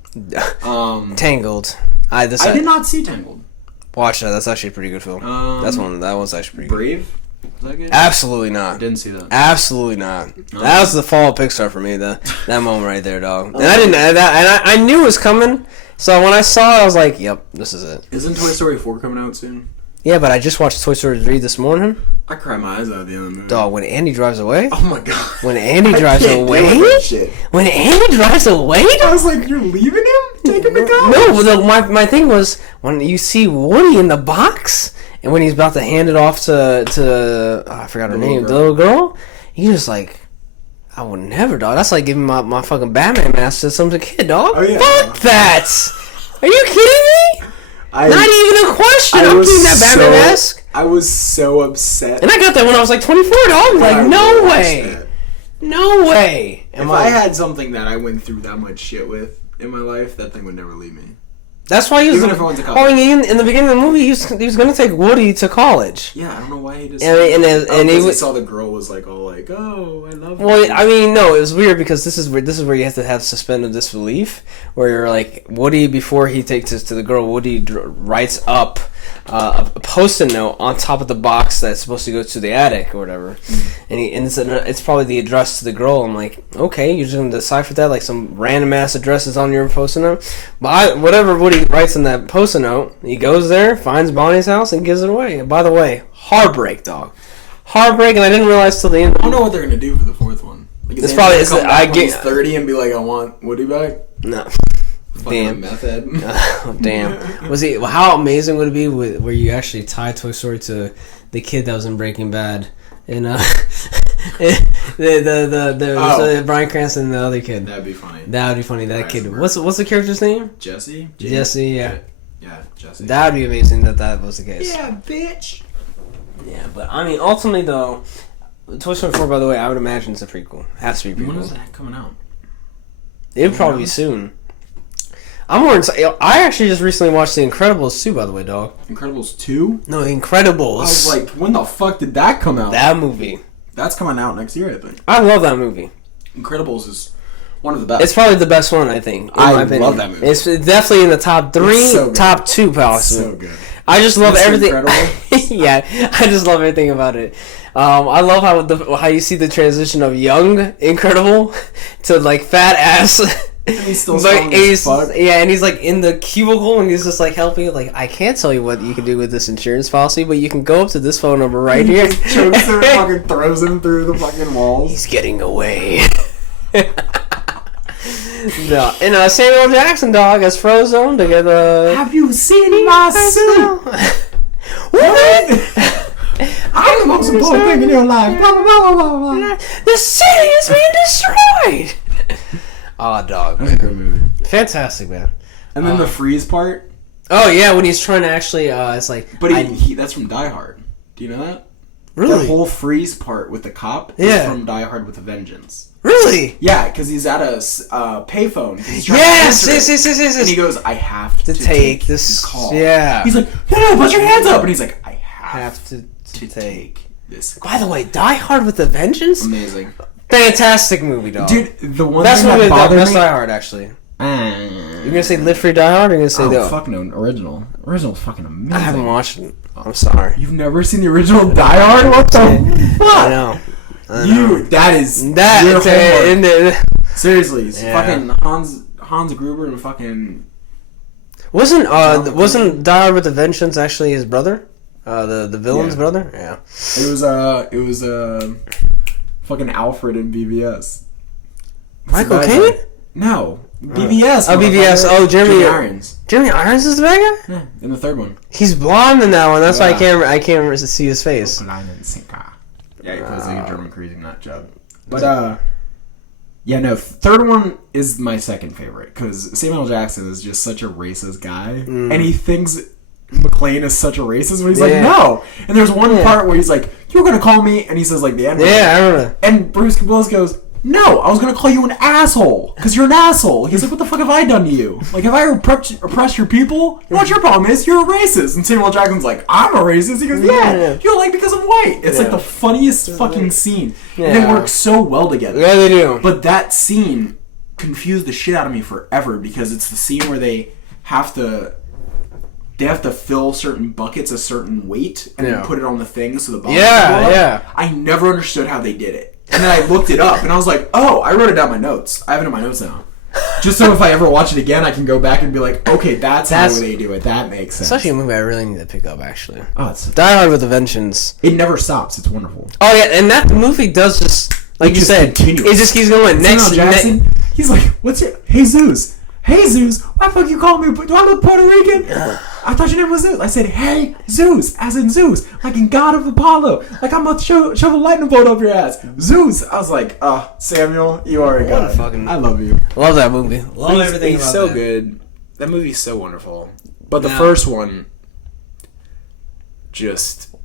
Tangled. I did not see Tangled. Watch that. That's actually a pretty good film. That was actually pretty good. Brave? Is that good? Absolutely I not. didn't see that. Absolutely not. That was the fall of Pixar for me. That moment right there, dog. And I didn't. And I knew it was coming. So when I saw it, I was like, "Yep, this is it." Isn't Toy Story 4 coming out soon? Yeah, but I just watched Toy Story 3 this morning. I cried my eyes out at the end of the movie. Dog, when Andy drives away. Oh my god. When Andy drives can't away. deal with that shit. When Andy drives away. I was like, you're leaving him? Take him to college? No, my thing was when you see Woody in the box and when he's about to hand it off to I forgot her name, the little girl. He's just like, I would never, dog. That's like giving my fucking Batman mask to some kid, dog. Oh, yeah. Fuck that. Are you kidding me? Not even a question. I'm keeping that Batman mask. I was so upset. And I got that when I was like 24, dog. Like, no way. That. No way. If I had something that I went through that much shit with in my life, that thing would never leave me. That's why he was. Even if I went to college. Oh, in the beginning of the movie, he was going to take Woody to college. Yeah, I don't know why he just. And he saw the girl was like all like, "Oh, I love." Well, you. I mean, no, it was weird because this is where you have to have suspended disbelief, where you're like Woody before he takes this to the girl. Woody writes up a post-it note on top of the box that's supposed to go to the attic or whatever, and it's probably the address to the girl. I'm like, okay, you're just gonna decipher that like some random ass address is on your post-it note, but whatever Woody writes in that post-it note, he goes there, finds Bonnie's house, and gives it away. And by the way, heartbreak, dog. Heartbreak, and I didn't realize till the end. I don't know what they're gonna do for the fourth one. Like, it's probably I get 30 and be like, I want Woody back. No. Damn. Meth head. Oh, damn. How amazing would it be where you actually tie Toy Story to the kid that was in Breaking Bad? And the Bryan Cranston and the other kid. That'd be funny. That would be funny. That kid. What's the character's name? Jesse. Jesse. Yeah. Yeah, Jesse. That would be amazing that was the case. Yeah, bitch. Yeah, but I mean, ultimately though, Toy Story 4, by the way, I would imagine it's a prequel. Has to be a prequel. When is that coming out? It'll probably be soon. I'm more excited. I actually just recently watched The Incredibles 2, by the way, dog. Incredibles 2? No, The Incredibles. I was like, when the fuck did that come out? That movie. That's coming out next year, I think. I love that movie. Incredibles is one of the best. It's probably the best one, I think. I love that movie. It's definitely in the top 3, so top 2, possibly. So good. I just love Mr. everything. Incredible? Yeah, I just love everything about it. I love how you see the transition of young Incredible to like fat ass. And he's still strong as fuck. Yeah, and he's like in the cubicle and he's just like helping. Like, I can't tell you what you can do with this insurance policy, but you can go up to this phone number right He here. just chokes him and fucking throws him through the fucking walls. He's getting away. No, and Samuel Jackson, dog, as Frozone to get the. Have you seen my suit? What? I'm the most important thing in your life. Blah, blah, blah, blah, blah. The city is being destroyed. Oh, dog. That's a good movie. Fantastic, man. And then the freeze part. Oh yeah, when he's trying to actually, it's like. But that's from Die Hard. Do you know that? Really? The whole freeze part with the cop Yeah. is from Die Hard with a Vengeance. Really? Yeah, because he's at a payphone. He's trying Yes, to answer it. yes. And he goes, I have to take this call. Yeah. He's like, no, put your hands up. And he's like, I have to take this call. By the way, Die Hard with a Vengeance? Amazing. Fantastic movie, dog. Dude, the one best thing movie that bothered best me... Die Hard, actually. You're You're gonna say Live Free Die Hard, or you're gonna say no? Fuck no, original. Original's fucking amazing. I haven't watched it. I'm sorry. You've never seen the original Die Hard? What the fuck? I know. That is your homework. Seriously, it's fucking Hans Gruber and fucking... Wasn't Die Hard with a Vengeance actually his brother? The villain's brother? Yeah. It was fucking Alfred in BVS. Michael Caine? No. BVS. Oh, BVS. Oh, Jeremy Irons. Jeremy Irons is the bad guy? Yeah, in the third one. He's blonde in that one. That's why I can't see his face. Yeah, he plays like a German crazy nut job. But yeah, no. Third one is my second favorite because Samuel Jackson is just such a racist guy, and he thinks McClane is such a racist when he's like, no. And there's one part where he's like, "You're gonna call me," and he says like the N-word. Yeah, I remember. And Bruce Willis goes, "No, I was gonna call you an asshole because you're an asshole." He's like, "What the fuck have I done to you? Like, have I oppressed your people? You know what your problem is? You're a racist." And Samuel Jackson's like, "I'm a racist." He goes, "Yeah, you're like because I'm white." It's like the funniest fucking scene. And they work so well together. Yeah, they do. But that scene confused the shit out of me forever because it's the scene where they have to fill certain buckets a certain weight and then put it on the thing so the bombs go up. I never understood how they did it. And then I looked it up, and I was like, oh, I wrote it down in my notes. I have it in my notes now. Just so if I ever watch it again, I can go back and be like, okay, that's how they do it. That makes sense. It's actually a movie I really need to pick up, actually. Oh, it's Die Hard with a Vengeance. It never stops. It's wonderful. Oh, yeah, and that movie does just, like you said, continues. it just keeps going. Samuel Jackson, he's like, what's your... Hey, Zeus, why the fuck you call me? Do I look Puerto Rican? I thought your name was Zeus. I said, hey, Zeus, as in Zeus, like in God of Apollo. Like I'm about to shove a lightning bolt up your ass. Zeus. I was like, Samuel, you are a god. I love you. Love that movie. Love everything about so that. Good. That movie's so wonderful. But the first one, just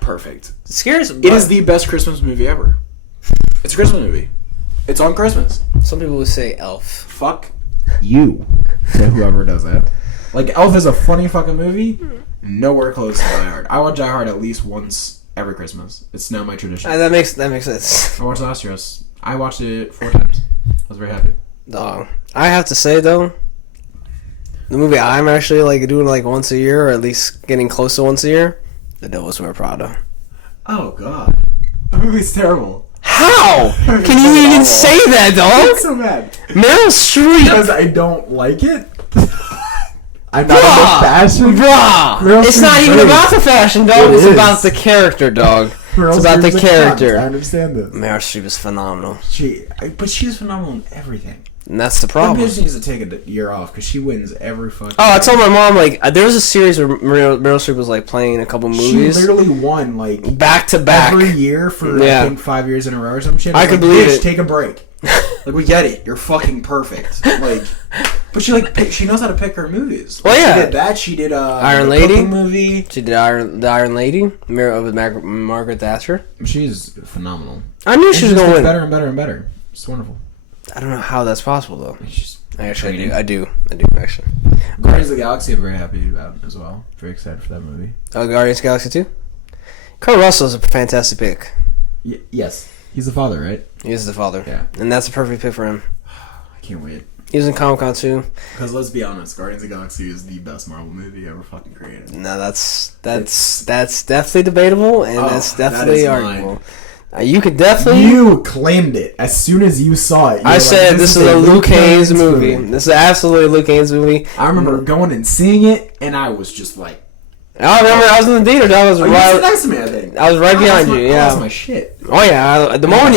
perfect. Scares. It is the best Christmas movie ever. It's a Christmas movie. It's on Christmas. Some people would say Elf. Fuck you. To whoever does that. Like, Elf is a funny fucking movie. Nowhere close to Die Hard. I watch Die Hard at least once every Christmas. It's now my tradition. That makes sense. I watched it last year. I watched it 4 times. I was very happy. Dog. I have to say, though, the movie I'm actually, like, doing, like, once a year, or at least getting close to once a year, The Devil's Wear Prada. Oh, God. That movie's terrible. How? Can you even say that, dog? I'm so mad. Meryl Streep. Because I don't like it. I'm not into fashion. Bruh. It's not even about the fashion, dog. It's about the character, dog. It's about the character. I understand this. Meryl Streep is phenomenal. But she's phenomenal in everything. And that's the That problem. bitch needs to take a year off because she wins every fucking... Oh, I told my mom, like, there was a series where Meryl Streep was, like, playing a couple movies. She literally won, like... back to back. Every year for, I think, 5 years in a row or some shit. I could believe it. Take a break. Like, we get it. You're fucking perfect. Like... But she knows how to pick her movies. Well, yeah. She did that. She did Iron Lady movie. She did the Iron Lady with Margaret Thatcher. She's phenomenal. I knew she was going to win. Better and better and better. It's wonderful. I don't know how that's possible though. Actually, I do actually. Guardians of the Galaxy I'm very happy about as well. Very excited for that movie. Guardians of the Galaxy 2? Kurt Russell is a fantastic pick. Yes. He's the father, right? He is the father. Yeah. And that's a perfect pick for him. I can't wait. He was in Comic-Con too. Because let's be honest, Guardians of the Galaxy is the best Marvel movie ever fucking created. No, that's definitely debatable, and that's definitely arguable. You could definitely. You claimed it as soon as you saw it. I said this is a Luke Haynes movie. This is absolutely a Luke Haynes movie. I remember going and seeing it, and I was just like, I remember I was in the theater. I was you right sit next to me, I think. I was right behind you. Yeah. That was my shit. Oh yeah. The moment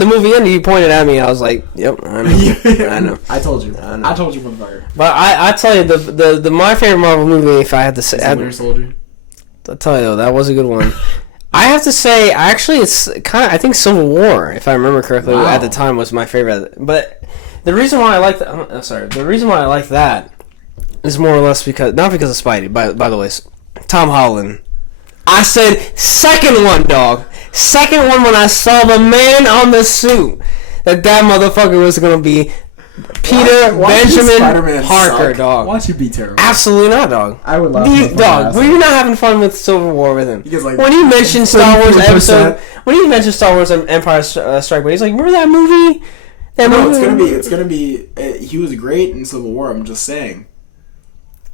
the movie ended, you pointed at me. I was like, "Yep, I know. I know." I told you. I told you, motherfucker. But I tell you, the my favorite Marvel movie, if I had to say, Winter Soldier. I'll tell you though, that was a good one. I have to say, actually, it's kind of. I think Civil War, if I remember correctly, at the time was my favorite. But the reason why I like that, the reason why I like that is more or less not because of Spidey. By the way, Tom Holland. I said second one, dog. Second one when I saw the man on the suit that motherfucker was gonna be Peter Benjamin Parker, dog. Watch you be terrible. Absolutely not, dog. I would laugh. Dog, were you not having fun with Civil War with him? Because, like, when you mentioned Star Wars 34%. when you mentioned Star Wars Empire Strike Back, he's like, remember that movie? It's gonna be. He was great in Civil War. I'm just saying.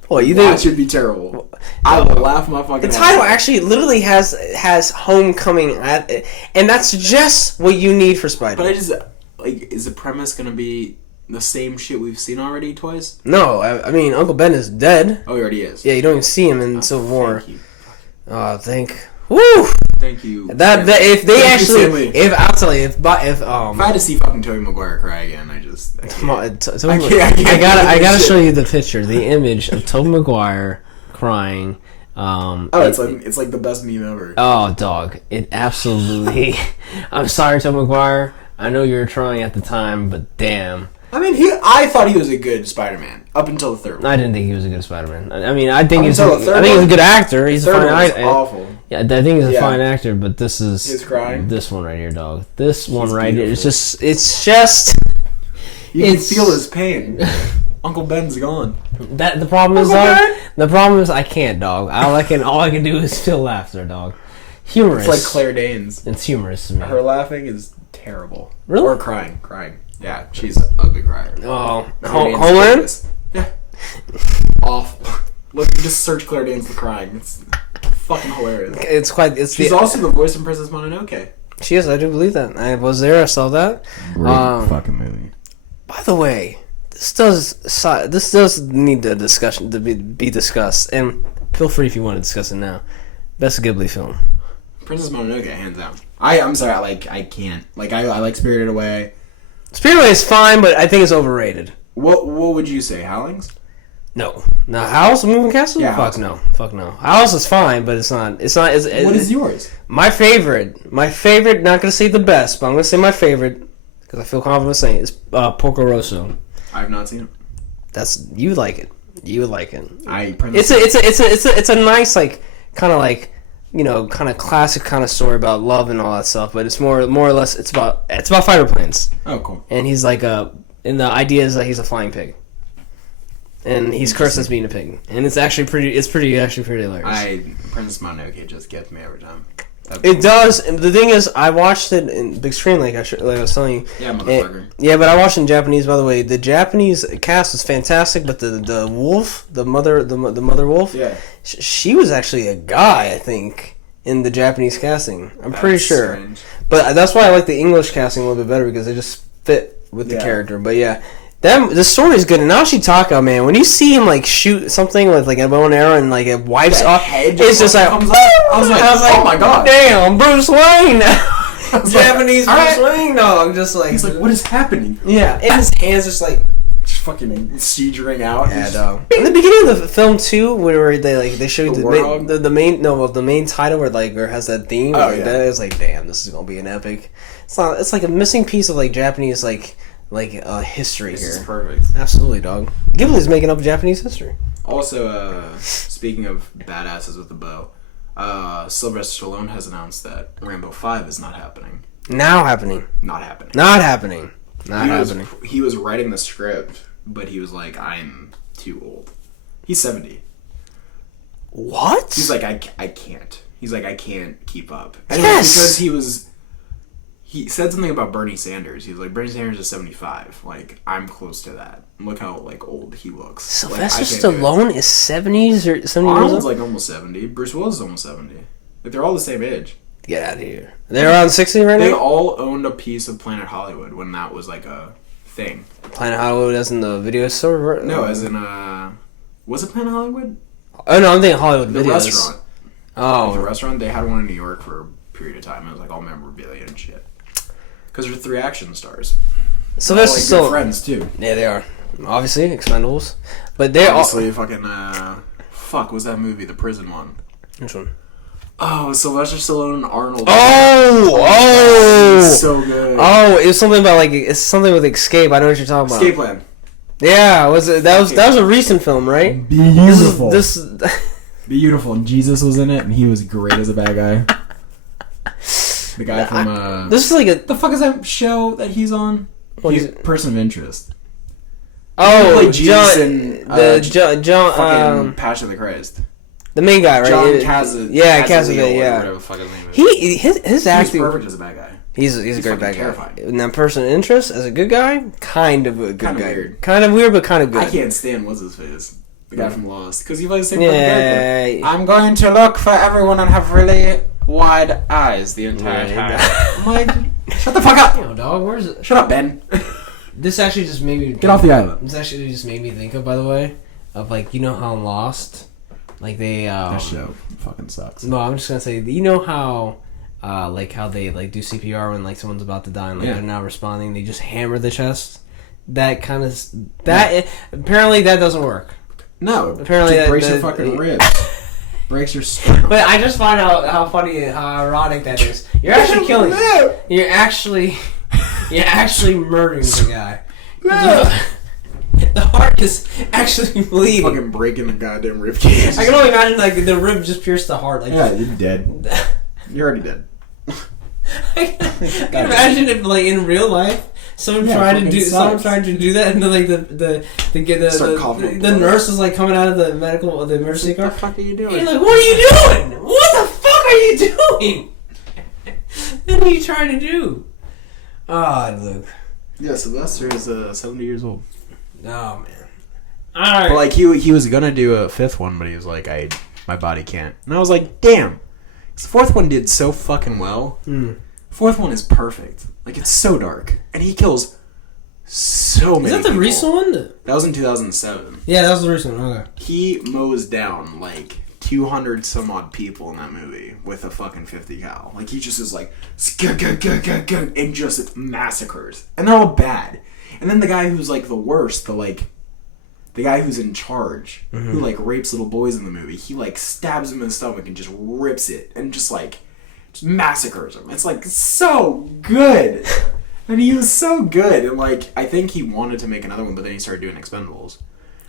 Well, you Watch it be terrible. I will laugh my fucking. The title actually literally has Homecoming at it, and that's just what you need for Spider. But I just is the premise gonna be the same shit we've seen already twice? No, I mean Uncle Ben is dead. Oh, he already is. Yeah, you don't even see him in Civil War. Thank you. Oh, Woo! Thank you. That if they actually, if I'll tell you, if I had to see fucking Tobey Maguire cry again, I gotta show you the picture, the image of Tobey Maguire crying. It's like the best meme ever. Oh, dog! It absolutely. I'm sorry, Tobey Maguire. I know you were trying at the time, but damn. I mean, I thought he was a good Spider-Man up until the third one. I didn't think he was a good Spider-Man. I mean, I think he's a good actor. He's a fine actor. Awful. Yeah, I think he's a fine actor, but this is his crying. This one right here, dog. This one right beautiful. here. It's just. You can feel his pain. Uncle Ben's gone. The problem is, dog. The problem is I can't, dog. All I can do is feel laughter, dog. Humorous. It's like Claire Danes. It's humorous to me. Her laughing is terrible. Really? Or crying. Yeah, she's an ugly crier. Oh, Homeland? Yeah. Awful. Look, just search Claire Danes for crying. It's fucking hilarious. She's also the voice in Princess Mononoke. She is. I do believe that. I was there. I saw that. Great fucking movie. By the way, this does need the discussion to be discussed, and feel free if you want to discuss it now. Best Ghibli film. Princess Mononoke, hands down. I'm sorry. I can't. I like Spirited Away. Spirited Away is fine, but I think it's overrated. What would you say, Howlings? No. House of Moving Castle? Yeah, Fuck no. House is fine, but it's not. What is yours? My favorite. Not gonna say the best, but I'm gonna say my favorite because I feel confident saying it, is Porco Rosso. I've not seen it. You would like it. It's a nice kind of classic kind of story about love and all that stuff, but it's more or less it's about fighter planes. Oh, cool. And he's and the idea is that he's a flying pig. And he's cursed as being a pig, and it's actually pretty hilarious. Princess Mononoke just gets me every time. It does. And the thing is, I watched it in big screen, like I was telling you. Yeah, motherfucker. But I watched it in Japanese. By the way, the Japanese cast was fantastic, but the wolf, the mother wolf, yeah, she was actually a guy, I think, in the Japanese casting. That's pretty sure. Strange. But that's why I like the English casting a little bit better because they just fit with the character. But yeah. The story is good, and now Shitaka, man, when you see him shoot something with a bow and arrow and it wipes off, it's just like comes up. I was like, oh my god, damn, Bruce Wayne, Japanese Bruce Wayne, dog, just he's like, what is happening? Yeah, and his hands just fucking siegeing out. Yeah, dog. In the beginning of the film too, where they show you the main title where it has that theme. Oh yeah, that is damn, this is gonna be an epic. It's like a missing piece of Japanese history this here. This is perfect. Absolutely, dog. Ghibli's making up Japanese history. Also, speaking of badasses with the bow, Sylvester Stallone has announced that Rambo 5 is not happening. Not happening. Not happening. He was writing the script but he was like, I'm too old. He's 70. What? He's like, I can't. He's like, I can't keep up. And Yes! because he said something about Bernie Sanders. He was like, Bernie Sanders is 75. Like, I'm close to that. Look how, like, old he looks. Sylvester Stallone is 70s or 70 years Arnold's old? like almost 70. Bruce Willis is almost 70. Like, they're all the same age. Get out of here. They're around 60 right They now? all owned a piece of Planet Hollywood when that was, like, a thing. Planet Hollywood as in the video store? No, as in, was it Planet Hollywood? Oh, no, I'm thinking Hollywood The Videos. restaurant. The Oh. restaurant, they had one in New York for a period of time. It was, like, all memorabilia and shit. Because they're 3 action stars. Sylvester They're, like, Stallone. good friends, too. Yeah, they are. Obviously, Expendables. But they're all... Obviously, fucking, fuck, was that movie? The prison one. Which one? Oh, Sylvester Stallone and Arnold. Oh! So good. Oh, it was something about, like, it's something with Escape. I know what you're talking about. Escape Plan. Yeah, that was a recent film, right? Beautiful. This Beautiful. And Jesus was in it, and he was great as a bad guy. The guy from, this is like a... the fuck is that show that he's on? What He's is it? Person of Interest. Oh, Like Jesus John... and, John... fucking Passion of the Christ. the main guy, right? John Caza. Yeah, Cazale, Caza, yeah. Whatever the fuck his name is. His acting... He's perfect as a bad guy. He's a great fucking bad guy. terrifying. And that person of interest, as a good guy, kind of a good Kinda guy. weird. Kind of weird, but kind of good. I can't stand what's his face. The guy from Lost. Because he plays the same Yeah. fucking character. I'm going to look for everyone and have really wide eyes the entire Yeah, time. I'm like, shut the fuck up! Yo, dog, where's it? Shut up, Ben. This actually just made me... Get off the island. This actually just made me think of, by the way, of, like, you know how in Lost, like, they... That show fucking sucks. No, I'm just gonna say, you know how... like how they like do CPR when like someone's about to die and like they're not responding, they just hammer the chest. That kind of apparently that doesn't work. No. Apparently Just that- breaks your that- fucking ribs. Breaks your sternum. But I just find out how funny, how ironic that is. You're actually killing him. You're actually murdering the guy. The heart is actually bleeding. Fucking breaking the goddamn rib cage. I can only imagine like the rib just pierced the heart. Like, Yeah, you're dead. You're already dead. I can imagine if, like, in real life, someone Yeah, trying to fucking do sucks. that, and then, like Start coughing the blood. nurse is like coming out of the emergency car. What the fuck are you doing? You're like, what are you doing? What the fuck are you doing? What are you trying to do? Oh, Luke. Yeah, Sylvester is 70 years old. Oh man. All right. But like he was gonna do a 5th one, but he was like, my body can't. And I was like, damn. 'Cause the 4th one did so fucking well. 4th one is perfect. Like, it's so dark, and he kills so many. Is that the people. recent one? That was in 2007. Yeah, that was the recent one. Okay. He mows down like 200 some odd people in that movie with a fucking 50 cal. Like, he just is like, and just massacres, and they're all bad. And then the guy who's like the worst, the guy who's in charge, who like rapes little boys in the movie, he like stabs him in the stomach and just rips it and just massacres him. It's like so good. And he was so good. And like, I think he wanted to make another one, but then he started doing Expendables.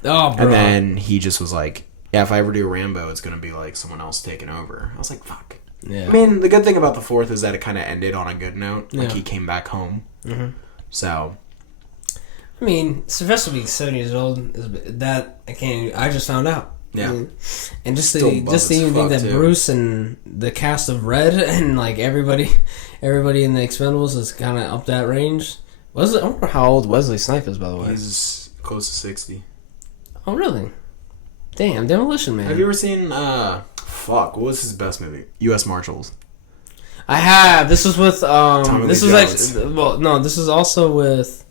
Oh, bro. And then he just was like, yeah, if I ever do Rambo, it's going to be like someone else taking over. I was like, fuck. Yeah. I mean, the good thing about the 4th is that it kind of ended on a good note. Like, Yeah. he came back home. So... I mean, Sylvester being 70 years old is that I just found out. Yeah. I mean, and just Still to buff as even think fuck, that too. Bruce and the cast of Red and like everybody in the Expendables is kind of up that range. I wonder how old Wesley Snipes is, by the way. He's close to 60. Oh, really? Damn, Demolition Man. Have you ever seen, what was his best movie? U.S. Marshals. I have. This was with Tommy this Lee was Jones. actually no. This is also with.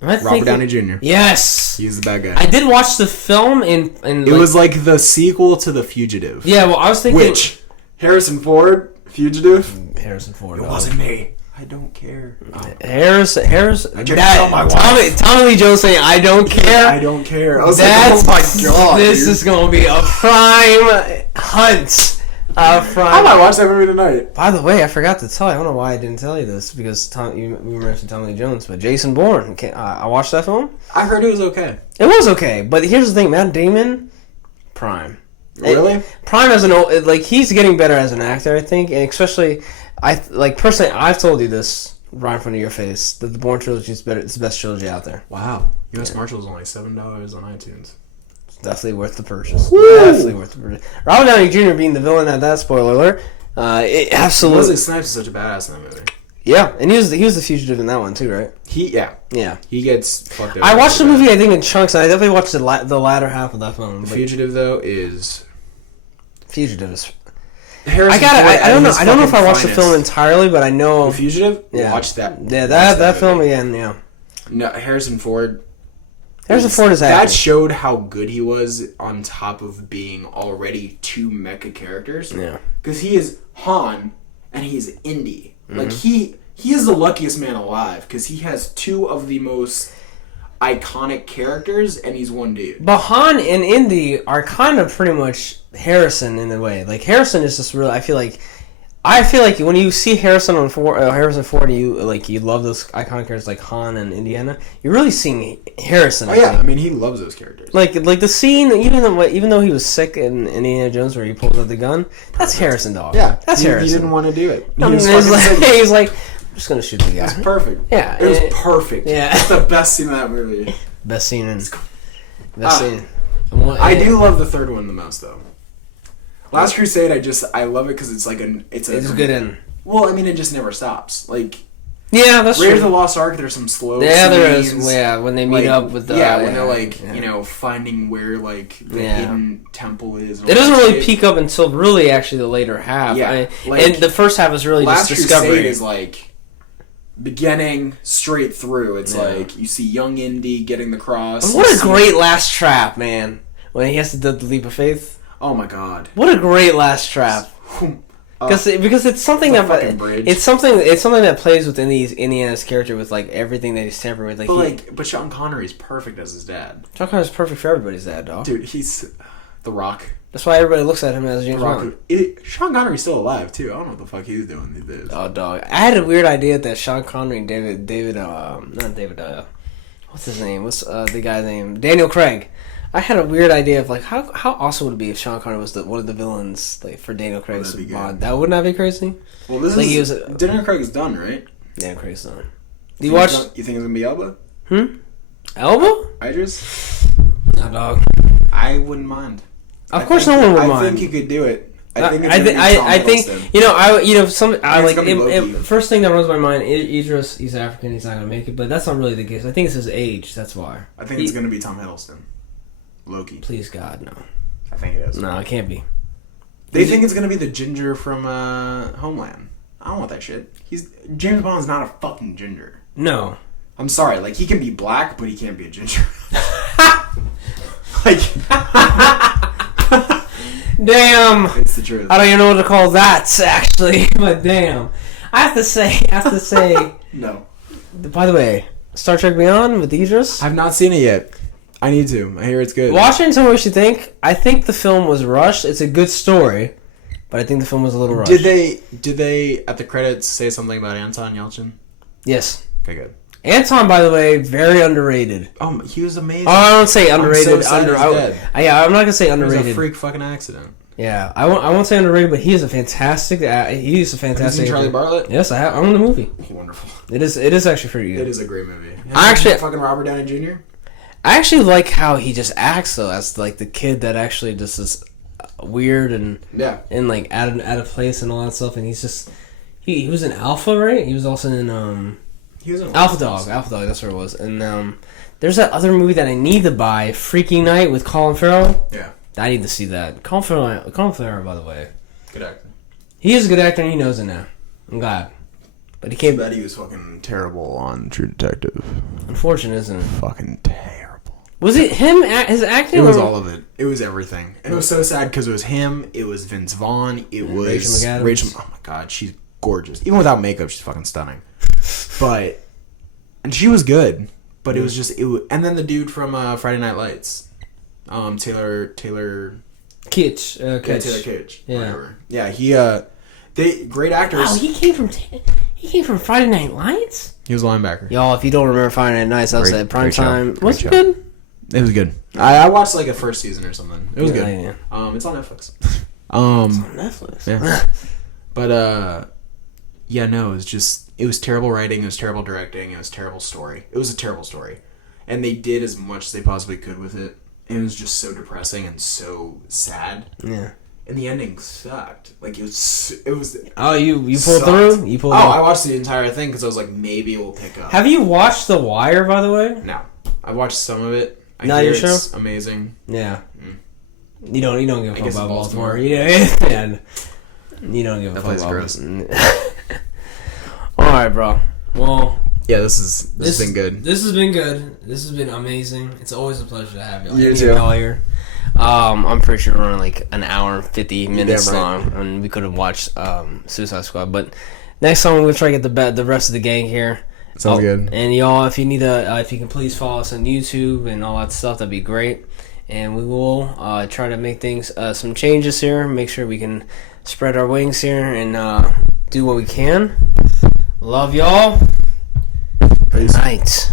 Robert Downey Jr. Yes. He's the bad guy. I did watch the film and It was like the sequel to The Fugitive. yeah. Well, I was thinking Which? Harrison Ford, Fugitive? Harrison Ford. It wasn't me. I don't care. Harris. I just killed my wife. Tommy Lee Jones saying, "I don't care." I don't care. I was That's, like, oh my god. this dude. is gonna be a prime hunt. I might watch that movie tonight. By the way, I forgot to tell you. I don't know why I didn't tell you this because we mentioned Tommy Lee Jones, but Jason Bourne. I watched that film. I heard it was okay. It was okay, but here's the thing, Matt Damon, prime. Really? Prime as he's getting better as an actor, I think, and especially personally, I've told you this right in front of your face that the Bourne trilogy is better. It's the best trilogy out there. Wow. U.S. Marshals only $7 on iTunes. It's definitely worth the purchase. Definitely worth the purchase. Robert Downey Jr. being the villain at that, spoiler alert. It absolutely. Wesley Snipes is such a badass in that movie. Yeah, and he was the fugitive in that one too, right? Yeah. He gets fucked up. I watched the movie, I think, in chunks, and I definitely watched the latter half of that film. The Fugitive, though, is... Fugitive is... Harrison I don't know if I watched the film entirely, but I know... The Fugitive? Yeah. Watch that. Yeah, that film again, yeah. No, Harrison Ford... Harrison Ford is acting. That showed how good he was on top of being already two mecha characters. Yeah. Because he is Han, and he is Indy. Mm-hmm. Like, he is the luckiest man alive, because he has two of the most iconic characters, and he's one dude. But Han and Indy are kind of pretty much Harrison in a way. Like, Harrison is just really... I feel like when you see Harrison Ford, and you love those iconic characters like Han and Indiana, you're really seeing Harrison. Oh yeah, I mean he loves those characters. Like the scene, even though he was sick in Indiana Jones where he pulls out the gun, that's Harrison, dog. Yeah, that's Harrison. He didn't want to do it. He's like, I'm just gonna shoot the guy. It's perfect. Yeah, it was perfect. Yeah, it's the best scene of that movie. Best scene. I do love the third one the most though. Last Crusade, I love it because it's like it's a good end. Well, I mean, it just never stops. Like, yeah, that's Raiders true. of the Lost Ark, there's some slow. Yeah, scenes. there is. Yeah, when they meet up with the when they're like finding where like the hidden temple is. It doesn't really peak up until really actually the later half. Yeah, and the first half is really Last just discovery. Crusade is like beginning straight through. It's like you see young Indy getting the cross. What a great last trap, man! When he has to do the leap of faith. Oh my god! What a great last trap! Because it's something it's something that plays with Indiana's character with like everything that he's tampering with. But Sean Connery's perfect as his dad. Sean Connery's perfect for everybody's dad, dog. Dude, he's The Rock. That's why everybody looks at him as James Bond. Sean Connery's still alive too. I don't know what the fuck he's doing these days. Oh, dog! I had a weird idea that Sean Connery and what's his name? What's the guy's name? Daniel Craig. I had a weird idea of like how awesome would it be if Sean Connery was one of the villains like for Daniel Craig's Bond. That wouldn't that be crazy? Well, Daniel Craig's done, right? Daniel Craig's done. You think it's gonna be Elba? Elba? Idris? No, dog. I wouldn't mind. Of course, no one would mind. I think you could do it. I think first thing that runs my mind, Idris, he's African, he's not gonna make it, but that's not really the case. I think it's his age. That's why. I think it's gonna be Tom Hiddleston. Loki. Please God, no. I think it is. No, it can't be. They think it's gonna be the ginger from Homeland. I don't want that shit. James Bond's not a fucking ginger. No. I'm sorry, like he can be black, but he can't be a ginger. Like damn. It's the truth. I don't even know what to call that actually, but damn. I have to say No. By the way, Star Trek Beyond with Idris? I've not seen it yet. I need to. I hear it's good. Watch it and tell me what you think. I think the film was rushed. It's a good story, but I think the film was a little rushed. Did they at the credits say something about Anton Yelchin? Yes. Okay, good. Anton, by the way, very underrated. Oh, he was amazing. Oh, I don't say underrated. I'm so sad he's dead. I'm not gonna say underrated. It was a freak fucking accident. Yeah, I won't say underrated, but he is a fantastic. He's a fantastic. Have you seen Charlie Bartlett? Yes, I have. I'm in the movie. Wonderful. It is actually pretty good. It is a great movie. Fucking Robert Downey Jr. I actually like how he just acts though, as like the kid that actually just is weird and like out of place and all that stuff. And he's just he was in Alpha, right? He was also in he was in Alpha Dog. That's where it was. And there's that other movie that I need to buy, Freaky Night with Colin Farrell. Yeah, I need to see that. Colin Farrell, by the way, good actor. He is a good actor and he knows it now. I'm glad. But he can't. Too bad he was fucking terrible on True Detective. Unfortunate, isn't it? Fucking terrible. Was it him? His acting? It was all of it. It was everything. And it was so sad because it was him. It was Vince Vaughn. It was Rachel. Oh my god, she's gorgeous. Even without makeup, she's fucking stunning. And she was good. But it was just and then the dude from Friday Night Lights, Taylor Kitsch. Taylor Kitsch. Yeah. Whatever. Yeah. They great actors. Wow, he came from Friday Night Lights. He was a linebacker. Y'all, if you don't remember Friday Night Lights, I was at prime time. Was it good? It was good. I watched like a first season or something. It was good. Yeah. It's on Netflix. It's on Netflix. Yeah. But Yeah, no, it was terrible writing, it was terrible directing, it was terrible story. It was a terrible story. And they did as much as they possibly could with it. And it was just so depressing and so sad. Yeah. And the ending sucked. Like, it was Oh, you pulled sucked. through? You pulled through? I watched the entire thing because I was like, maybe it will pick up. Have you watched The Wire, by the way? No. I watched some of it. I Not hear your show? it's amazing. Yeah. You don't give a fuck about Baltimore. Baltimore. Yeah. You don't give a That fuck place about is gross. Alright, bro. Well, Yeah, this has been good. This has been good. This has been amazing. It's always a pleasure to have y'all. You Any too. of y'all here. I'm pretty sure we're running like an hour and 50 minutes damn right. long, and we could have watched Suicide Squad. But next time we'll try to get the rest of the gang here. Sounds good. And y'all, if you need if you can please follow us on YouTube and all that stuff, that'd be great. And we will try to make things some changes here. Make sure we can spread our wings here and do what we can. Love y'all. Good night.